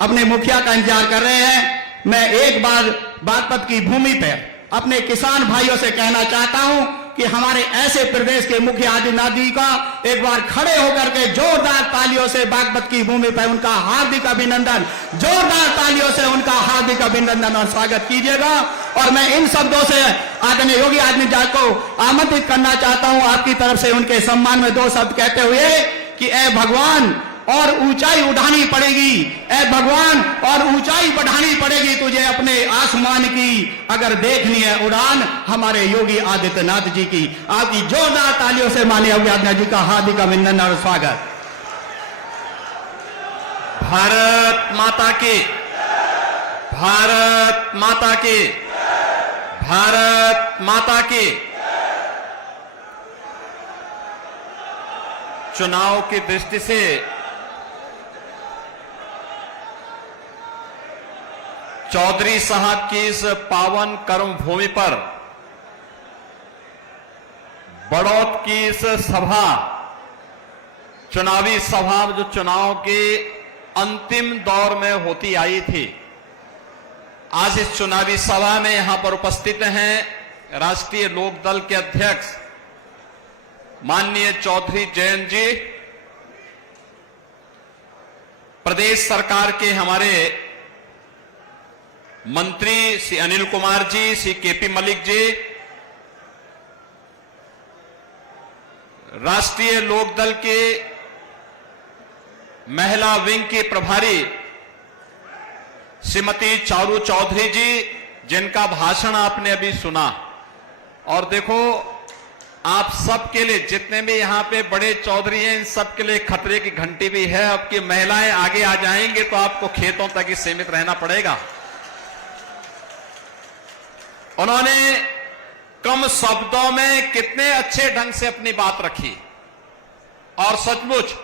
अपने मुखिया का इंतजार कर रहे हैं। मैं एक बार बागपत की भूमि पर अपने किसान भाइयों से कहना चाहता हूं कि हमारे ऐसे प्रदेश के मुखिया आदित्यनाथ जी का एक बार खड़े होकर के जोरदार तालियों से बागपत की भूमि पर उनका हार्दिक अभिनंदन, जोरदार तालियों से उनका हार्दिक अभिनंदन और स्वागत कीजिएगा। और मैं इन शब्दों से आदरणीय योगी आदित्यनाथ जी को आमंत्रित करना चाहता हूं आपकी तरफ से, उनके सम्मान में 2 शब्द कहते हुए कि ए भगवान और ऊंचाई उठानी पड़ेगी, ए भगवान और ऊंचाई बढ़ानी पड़ेगी तुझे अपने आसमान की, अगर देखनी है उड़ान हमारे योगी आदित्यनाथ जी की। आपकी जोरदार तालियों से माननीय योगी आदित्यनाथ जी का हार्दिक अभिनंदन और स्वागत। भारत माता की, भारत माता की, भारत माता की। चुनाव की दृष्टि से चौधरी साहब की इस पावन कर्म भूमि पर बड़ौत की इस सभा, चुनावी सभा जो चुनाव के अंतिम दौर में होती आई थी, आज इस चुनावी सभा में यहां पर उपस्थित हैं राष्ट्रीय लोकदल के अध्यक्ष माननीय चौधरी जयंत जी, प्रदेश सरकार के हमारे मंत्री श्री अनिल कुमार जी, श्री केपी मलिक जी, राष्ट्रीय लोकदल के महिला विंग के प्रभारी श्रीमती चारू चौधरी जी, जिनका भाषण आपने अभी सुना। और देखो, आप सबके लिए, जितने भी यहां पे बड़े चौधरी हैं, इन सबके लिए खतरे की घंटी भी है। अब की महिलाएं आगे आ जाएंगे तो आपको खेतों तक ही सीमित रहना पड़ेगा। उन्होंने कम शब्दों में कितने अच्छे ढंग से अपनी बात रखी, और सचमुच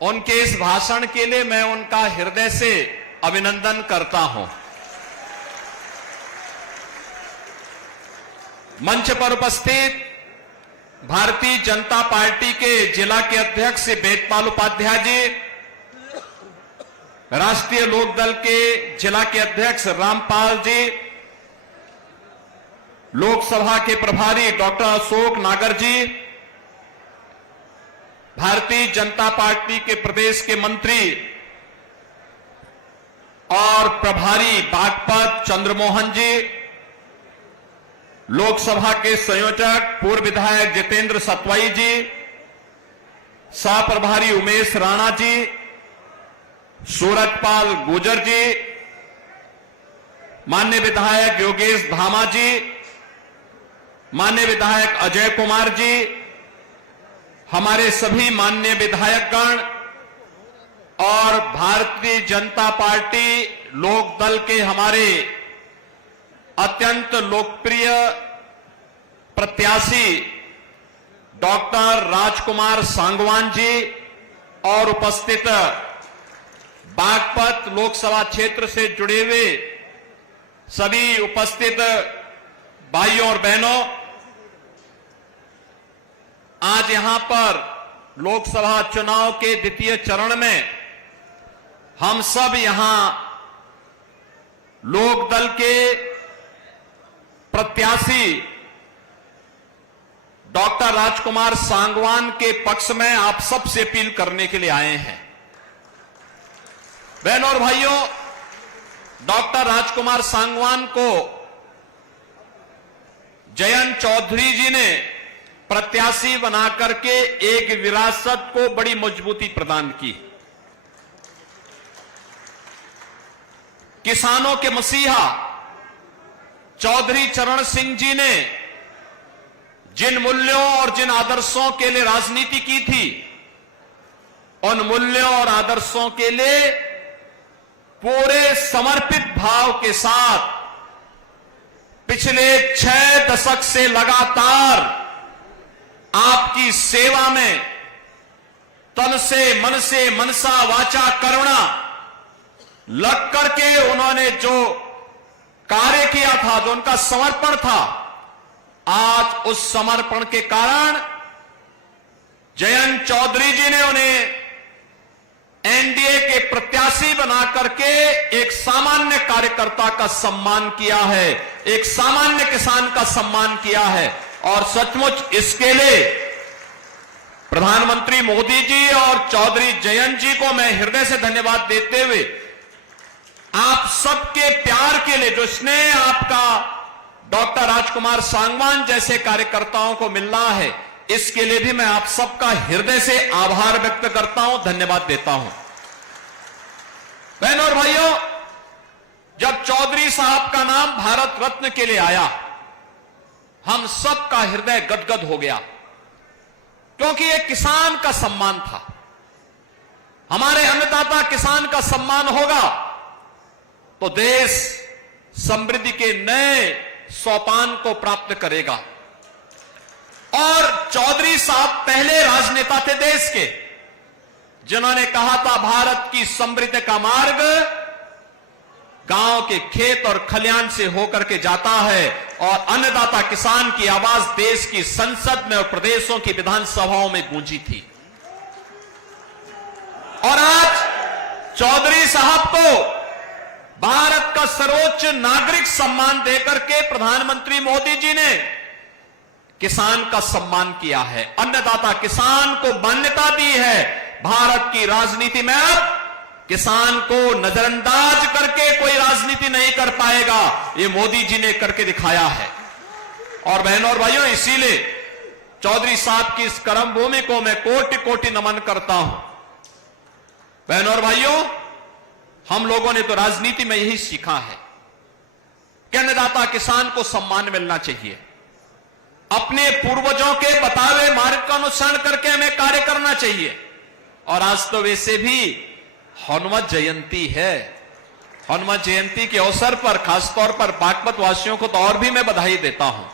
उनके इस भाषण के लिए मैं उनका हृदय से अभिनंदन करता हूं। मंच पर उपस्थित भारतीय जनता पार्टी के जिला के अध्यक्ष वेदपाल उपाध्याय जी, राष्ट्रीय लोकदल के जिला के अध्यक्ष रामपाल जी, लोकसभा के प्रभारी डॉक्टर अशोक नागर जी, भारतीय जनता पार्टी के प्रदेश के मंत्री और प्रभारी बागपत चंद्रमोहन जी, लोकसभा के संयोजक पूर्व विधायक जितेंद्र सतवाई जी, सह प्रभारी उमेश राणा जी, सूरजपाल गुजर जी, माननीय विधायक योगेश धामा जी, माननीय विधायक अजय कुमार जी, हमारे सभी माननीय विधायकगण और भारतीय जनता पार्टी लोकदल के हमारे अत्यंत लोकप्रिय प्रत्याशी डॉक्टर राजकुमार सांगवान जी और उपस्थित बागपत लोकसभा क्षेत्र से जुड़े हुए सभी उपस्थित भाइयों और बहनों, आज यहां पर लोकसभा चुनाव के द्वितीय चरण में हम सब यहां लोकदल के प्रत्याशी डॉक्टर राजकुमार सांगवान के पक्ष में आप सबसे अपील करने के लिए आए हैं। बहनों और भाइयों, डॉक्टर राजकुमार सांगवान को जयंत चौधरी जी ने प्रत्याशी बनाकर के एक विरासत को बड़ी मजबूती प्रदान की। किसानों के मसीहा चौधरी चरण सिंह जी ने जिन मूल्यों और जिन आदर्शों के लिए राजनीति की थी, उन मूल्यों और आदर्शों के लिए पूरे समर्पित भाव के साथ पिछले 6 दशक से लगातार आपकी सेवा में तन से, मन से, मनसा वाचा कर्मणा लग करके उन्होंने जो कार्य किया था, जो उनका समर्पण था, आज उस समर्पण के कारण जयंत चौधरी जी ने उन्हें एनडीए के प्रत्याशी बना करके एक सामान्य कार्यकर्ता का सम्मान किया है, एक सामान्य किसान का सम्मान किया है। और सचमुच इसके लिए प्रधानमंत्री मोदी जी और चौधरी जयंत जी को मैं हृदय से धन्यवाद देते हुए, आप सबके प्यार के लिए, जो स्नेह आपका डॉक्टर राजकुमार सांगवान जैसे कार्यकर्ताओं को मिल रहा है, इसके लिए भी मैं आप सबका हृदय से आभार व्यक्त करता हूं, धन्यवाद देता हूं। बहनों और भाइयों, जब चौधरी साहब का नाम भारत रत्न के लिए आया, हम सबका हृदय गदगद हो गया, क्योंकि यह किसान का सम्मान था। हमारे अन्नदाता किसान का सम्मान होगा तो देश समृद्धि के नए सोपान को प्राप्त करेगा। और चौधरी साहब पहले राजनेता थे देश के, जिन्होंने कहा था भारत की समृद्धि का मार्ग गांव के खेत और खलियान से होकर के जाता है, और अन्नदाता किसान की आवाज देश की संसद में और प्रदेशों की विधानसभाओं में गूंजी थी। और आज चौधरी साहब को भारत का सर्वोच्च नागरिक सम्मान देकर के प्रधानमंत्री मोदी जी ने किसान का सम्मान किया है, अन्नदाता किसान को मान्यता दी है। भारत की राजनीति में अब किसान को नजरअंदाज करके कोई राजनीति नहीं कर पाएगा, ये मोदी जी ने करके दिखाया है। और बहनों और भाइयों, इसीलिए चौधरी साहब की इस कर्म भूमि को मैं कोटि कोटि नमन करता हूं। बहनों और भाइयों, हम लोगों ने तो राजनीति में यही सीखा है कि अन्नदाता किसान को सम्मान मिलना चाहिए। अपने पूर्वजों के बताए मार्ग का अनुसरण करके हमें कार्य करना चाहिए। और आज तो वैसे भी हनुमत जयंती है। हनुमत जयंती के अवसर पर खासतौर पर बागपत वासियों को तो और भी मैं बधाई देता हूं।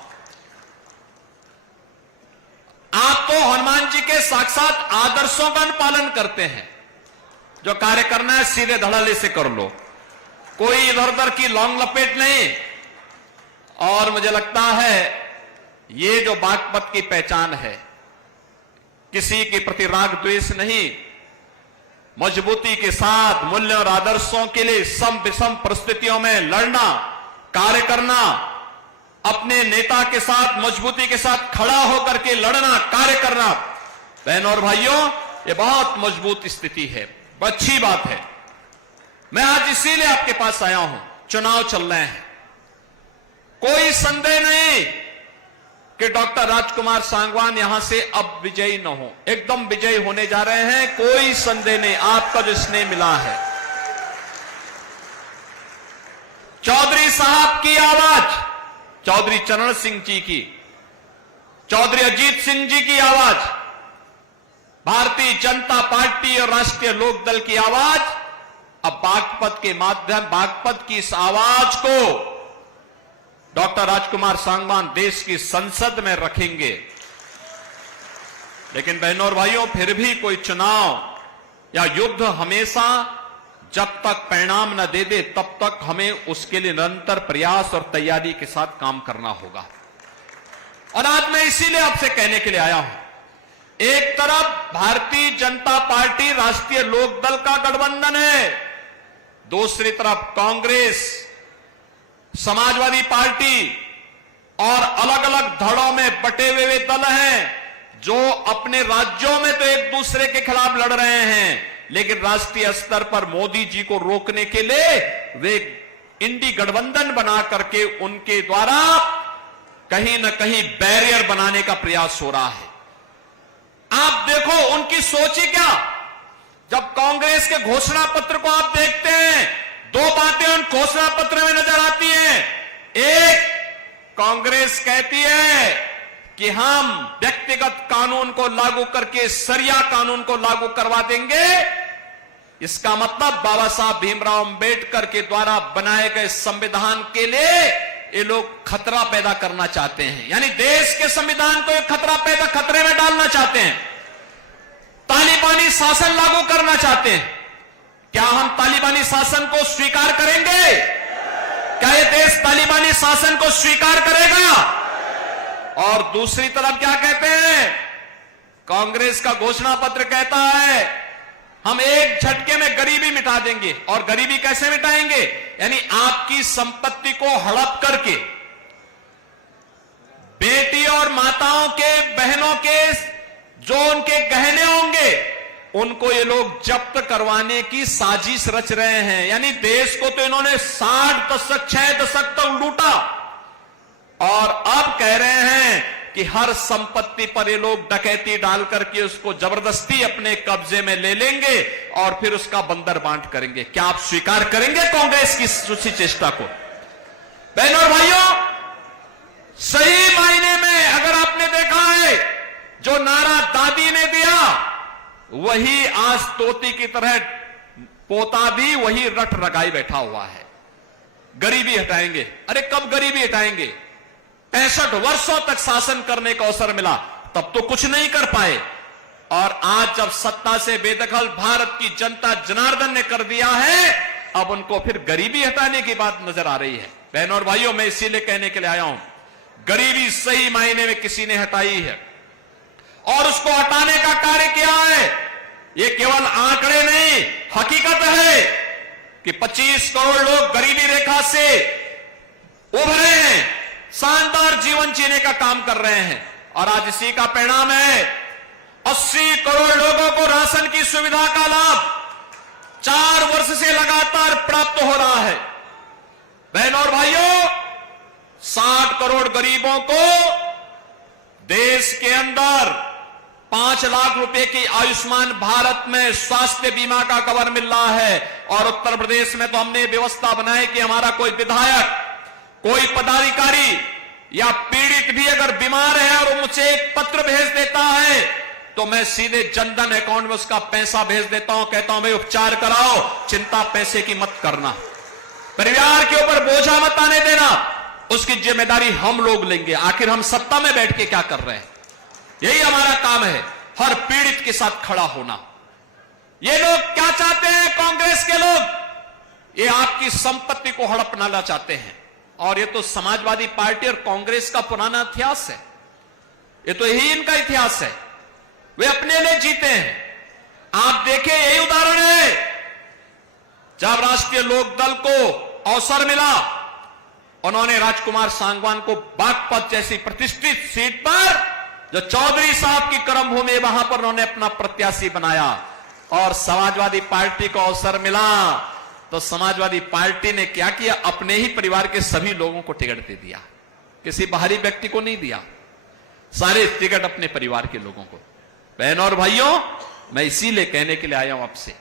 आप तो हनुमान जी के साक्षात आदर्शों का पालन करते हैं। जो कार्य करना है सीधे धड़ल्ले से कर लो, कोई इधर उधर की लौंग लपेट नहीं। और मुझे लगता है ये जो बागपत की पहचान है, किसी के प्रति राग द्वेष नहीं, मजबूती के साथ मूल्यों और आदर्शों के लिए सम विषम परिस्थितियों में लड़ना, कार्य करना, अपने नेता के साथ मजबूती के साथ खड़ा होकर के लड़ना, कार्य करना। बहनों और भाइयों, ये बहुत मजबूत स्थिति है, अच्छी बात है। मैं आज इसीलिए आपके पास आया हूं। चुनाव चल रहे हैं, कोई संदेह नहीं कि डॉक्टर राजकुमार सांगवान यहां से अब विजयी न हो, एकदम विजयी होने जा रहे हैं, कोई संदेह नहीं। आपका जो स्नेह मिला है, चौधरी साहब की आवाज, चौधरी चरण सिंह जी की, चौधरी अजीत सिंह जी की आवाज, भारतीय जनता पार्टी और राष्ट्रीय लोकदल की आवाज, अब बागपत के माध्यम, बागपत की इस आवाज को डॉक्टर राजकुमार सांगवान देश की संसद में रखेंगे। लेकिन बहनों और भाइयों, फिर भी कोई चुनाव या युद्ध हमेशा जब तक परिणाम न दे दे तब तक हमें उसके लिए निरंतर प्रयास और तैयारी के साथ काम करना होगा। और आज मैं इसीलिए आपसे कहने के लिए आया हूं, एक तरफ भारतीय जनता पार्टी राष्ट्रीय लोकदल का गठबंधन है, दूसरी तरफ कांग्रेस, समाजवादी पार्टी और अलग अलग धड़ों में बटे हुए दल हैं जो अपने राज्यों में तो एक दूसरे के खिलाफ लड़ रहे हैं, लेकिन राष्ट्रीय स्तर पर मोदी जी को रोकने के लिए वे इंडी गठबंधन बना करके उनके द्वारा कहीं न कहीं बैरियर बनाने का प्रयास हो रहा है। आप देखो उनकी सोच ही क्या। जब कांग्रेस के घोषणा पत्र को आप देखते हैं, दो बातें उन घोषणा पत्र में नजर आती हैं। एक, कांग्रेस कहती है कि हम व्यक्तिगत कानून को लागू करके सरिया कानून को लागू करवा देंगे। इसका मतलब बाबा साहब भीमराव अंबेडकर के द्वारा बनाए गए संविधान के लिए ये लोग खतरा पैदा करना चाहते हैं, यानी देश के संविधान को एक खतरे में डालना चाहते हैं। तालिबानी शासन लागू करना चाहते हैं। क्या हम तालिबानी शासन को स्वीकार करेंगे? क्या ये देश तालिबानी शासन को स्वीकार करेगा? और दूसरी तरफ क्या कहते हैं? कांग्रेस का घोषणा पत्र कहता है हम एक झटके में गरीबी मिटा देंगे। और गरीबी कैसे मिटाएंगे? यानी आपकी संपत्ति को हड़प करके बेटी और माताओं के, बहनों के जो उनके गहने होंगे उनको ये लोग जब्त करवाने की साजिश रच रहे हैं। यानी देश को तो इन्होंने 60 दशक 6 दशक तक लूटा और अब कह रहे हैं कि हर संपत्ति पर ये लोग डकैती डाल करके उसको जबरदस्ती अपने कब्जे में ले लेंगे और फिर उसका बंदर बांट करेंगे। क्या आप स्वीकार करेंगे कांग्रेस की उसी चेष्टा को? बहनों और भाइयों, सही मायने में अगर आपने देखा है जो नारा दादी ने दिया वही आज तोती की तरह पोता भी वही रट रगाई बैठा हुआ है। गरीबी हटाएंगे। अरे कब गरीबी हटाएंगे? 65 वर्षों तक शासन करने का अवसर मिला तब तो कुछ नहीं कर पाए, और आज जब सत्ता से बेदखल भारत की जनता जनार्दन ने कर दिया है, अब उनको फिर गरीबी हटाने की बात नजर आ रही है। बहनों और भाइयों, मैं इसीलिए कहने के लिए आया हूं, गरीबी सही मायने में किसी ने हटाई है और उसको हटाने का कार्य किया है। ये केवल आंकड़े नहीं, हकीकत है कि 25 करोड़ लोग गरीबी रेखा से उभरे हैं, शानदार जीवन जीने का काम कर रहे हैं। और आज इसी का परिणाम है 80 करोड़ लोगों को राशन की सुविधा का लाभ 4 वर्ष से लगातार प्राप्त हो रहा है। बहनों और भाइयों, 60 करोड़ गरीबों को देश के अंदर 5 लाख रुपए की आयुष्मान भारत में स्वास्थ्य बीमा का कवर मिल रहा है। और उत्तर प्रदेश में तो हमने व्यवस्था बनाई कि हमारा कोई विधायक, कोई पदाधिकारी या पीड़ित भी अगर बीमार है और मुझे एक पत्र भेज देता है तो मैं सीधे जनधन अकाउंट में उसका पैसा भेज देता हूं, कहता हूं भाई उपचार कराओ, चिंता पैसे की मत करना, परिवार के ऊपर बोझा मत आने देना, उसकी जिम्मेदारी हम लोग लेंगे। आखिर हम सत्ता में बैठ के क्या कर रहे हैं? यही हमारा काम है, हर पीड़ित के साथ खड़ा होना। ये लोग क्या चाहते हैं? कांग्रेस के लोग ये आपकी संपत्ति को हड़पना चाहते हैं। और ये तो समाजवादी पार्टी और कांग्रेस का पुराना इतिहास है, ये तो यही इनका इतिहास है। वे अपने लिए जीते हैं। आप देखें, यही उदाहरण है जब राष्ट्रीय लोकदल को अवसर मिला, उन्होंने राजकुमार सांगवान को बागपत जैसी प्रतिष्ठित सीट पर, जो चौधरी साहब की कर्मभूमि, वहां पर उन्होंने अपना प्रत्याशी बनाया। और समाजवादी पार्टी को अवसर मिला तो समाजवादी पार्टी ने क्या किया? अपने ही परिवार के सभी लोगों को टिकट दे दिया, किसी बाहरी व्यक्ति को नहीं दिया, सारे टिकट अपने परिवार के लोगों को। बहनों और भाइयों, मैं इसीलिए कहने के लिए आया हूं आपसे,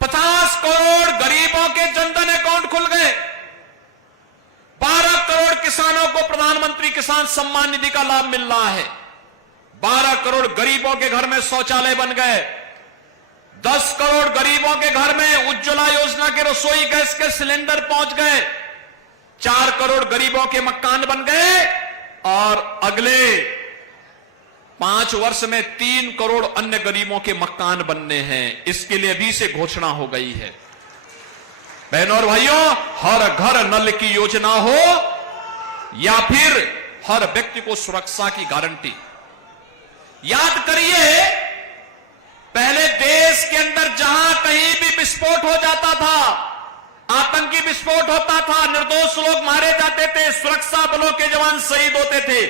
50 करोड़ गरीबों के जनधन अकाउंट खुल गए, 12 करोड़ किसानों को प्रधानमंत्री किसान सम्मान निधि का लाभ मिल रहा है, 12 करोड़ गरीबों के घर में शौचालय बन गए, 10 करोड़ गरीबों के घर में उज्ज्वला योजना के रसोई गैस के सिलेंडर पहुंच गए, 4 करोड़ गरीबों के मकान बन गए और अगले 5 वर्ष में 3 करोड़ अन्य गरीबों के मकान बनने हैं। इसके लिए अभी से घोषणा हो गई है। बहनों और भाइयों, हर घर नल की योजना हो या फिर हर व्यक्ति को सुरक्षा की गारंटी। याद करिए, पहले देश के अंदर जहां कहीं भी विस्फोट हो जाता था, आतंकी विस्फोट होता था, निर्दोष लोग मारे जाते थे, सुरक्षा बलों के जवान शहीद होते थे।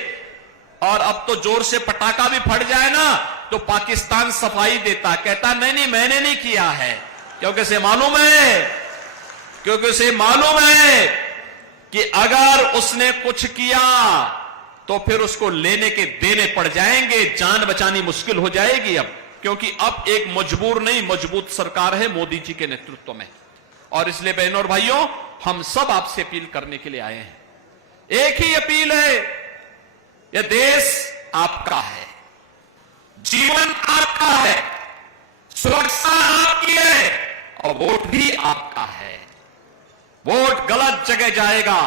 और अब तो जोर से पटाखा भी फट जाए ना तो पाकिस्तान सफाई देता, कहता नहीं मैंने नहीं किया है, क्योंकि उसे मालूम है कि अगर उसने कुछ किया तो फिर उसको लेने के देने पड़ जाएंगे, जान बचानी मुश्किल हो जाएगी अब, क्योंकि अब एक मजबूर नहीं मजबूत सरकार है मोदी जी के नेतृत्व में। और इसलिए बहनों और भाइयों, हम सब आपसे अपील करने के लिए आए हैं। एक ही अपील है, यह देश आपका है, जीवन आपका है, सुरक्षा आपकी है और वोट भी आपका है। वोट गलत जगह जाएगा,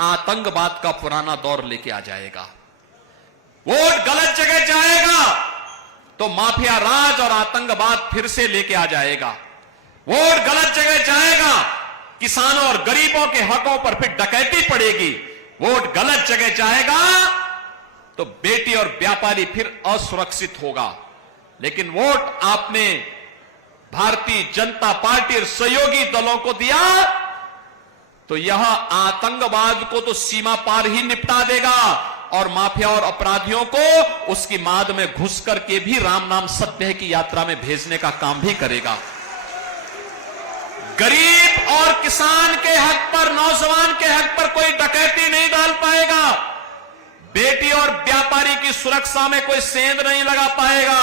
आतंकवाद का पुराना दौर लेके आ जाएगा। वोट गलत जगह जाएगा तो माफिया राज और आतंकवाद फिर से लेके आ जाएगा। वोट गलत जगह जाएगा, किसानों और गरीबों के हकों पर फिर डकैती पड़ेगी। वोट गलत जगह जाएगा तो बेटी और व्यापारी फिर असुरक्षित होगा। लेकिन वोट आपने भारतीय जनता पार्टी और सहयोगी दलों को दिया तो यह आतंकवाद को तो सीमा पार ही निपटा देगा और माफिया और अपराधियों को उसकी माद में घुस करके भी राम नाम सत्य की यात्रा में भेजने का काम भी करेगा। गरीब और किसान के हक पर, नौजवान के हक पर कोई डकैती नहीं डाल पाएगा, बेटी और व्यापारी की सुरक्षा में कोई सेंध नहीं लगा पाएगा।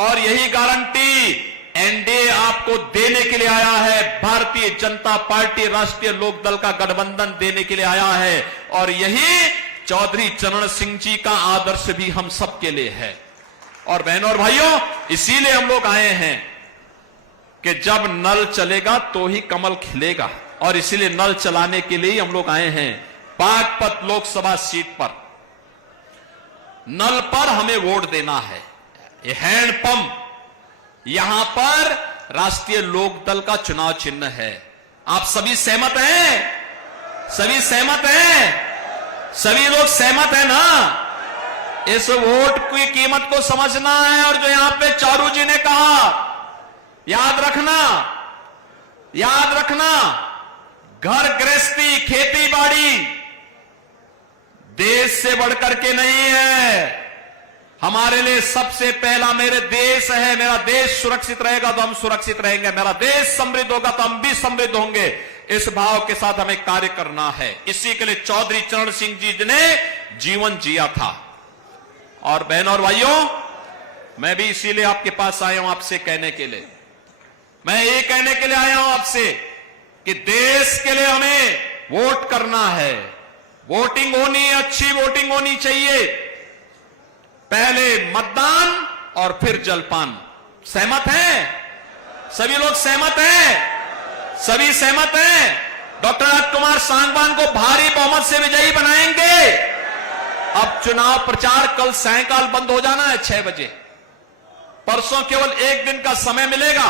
और यही गारंटी एनडीए आपको देने के लिए आया है। भारतीय जनता पार्टी राष्ट्रीय लोकदल का गठबंधन देने के लिए आया है और यही चौधरी चरण सिंह जी का आदर्श भी हम सबके लिए है। और बहनों और भाइयों, इसीलिए हम लोग आए हैं कि जब नल चलेगा तो ही कमल खिलेगा और इसीलिए नल चलाने के लिए हम लोग आए हैं। बागपत लोकसभा सीट पर नल पर हमें वोट देना है। ये हैंडपंप, यहां पर राष्ट्रीय लोकदल का चुनाव चिन्ह है। आप सभी सहमत हैं? सभी सहमत हैं? सभी लोग सहमत हैं ना? इस वोट की कीमत को समझना है। और जो यहां पे चारू जी ने कहा, याद रखना, घर गृहस्थी, खेती बाड़ी देश से बढ़कर के नहीं है। हमारे लिए सबसे पहला मेरे देश है। मेरा देश सुरक्षित रहेगा तो हम सुरक्षित रहेंगे, मेरा देश समृद्ध होगा तो हम भी समृद्ध होंगे। इस भाव के साथ हमें कार्य करना है। इसी के लिए चौधरी चरण सिंह जी ने जीवन जिया था। और बहनों और भाइयों, मैं भी इसीलिए आपके पास आया हूं, आपसे कहने के लिए, मैं ये कहने के लिए आया हूं आपसे कि देश के लिए हमें वोट करना है। वोटिंग होनी, अच्छी वोटिंग होनी चाहिए। पहले मतदान और फिर जलपान। सहमत हैं? सभी लोग सहमत हैं? सभी सहमत हैं? डॉक्टर राजकुमार सांगवान को भारी बहुमत से विजयी बनाएंगे। अब चुनाव प्रचार कल सायंकाल बंद हो जाना है 6 बजे। परसों केवल 1 दिन का समय मिलेगा।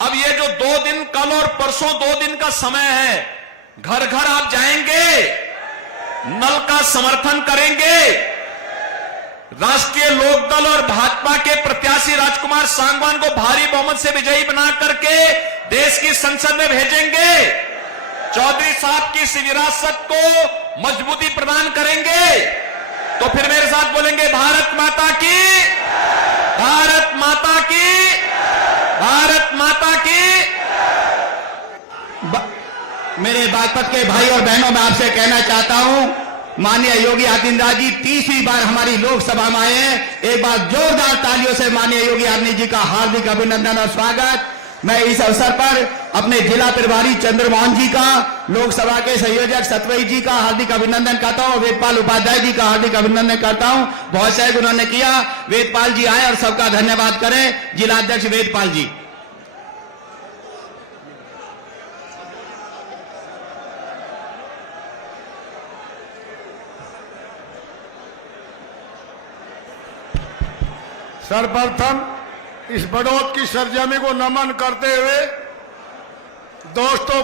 अब ये जो 2 दिन, कल और परसों 2 दिन का समय है, घर घर आप जाएंगे, नल का समर्थन करेंगे, राष्ट्रीय लोकदल और भाजपा के प्रत्याशी राजकुमार सांगवान को भारी बहुमत से विजयी बना करके देश की संसद में भेजेंगे। चौधरी साहब की इस विरासत को मजबूती प्रदान करेंगे। तो फिर मेरे साथ बोलेंगे, भारत माता की, भारत माता की, भारत माता की। मेरे बागपत के भाई और बहनों, मैं आपसे कहना चाहता हूं, माननीय योगी आदित्यनाथ जी तीसरी बार हमारी लोकसभा में आए हैं। एक बार जोरदार तालियों से माननीय योगी आदित्यनाथ जी का हार्दिक अभिनंदन और स्वागत। मैं इस अवसर पर अपने जिला प्रभारी चंद्रमोहन जी का, लोकसभा के संयोजक सतवई जी का हार्दिक अभिनंदन करता हूं, वेदपाल उपाध्याय जी का हार्दिक अभिनंदन करता हूं। बहुत सहयोग उन्होंने किया। वेदपाल जी आए और सबका धन्यवाद करें। जिलाध्यक्ष वेदपाल जी। सर्वप्रथम इस बढ़ोत की सरजमी को नमन करते हुए दोस्तों,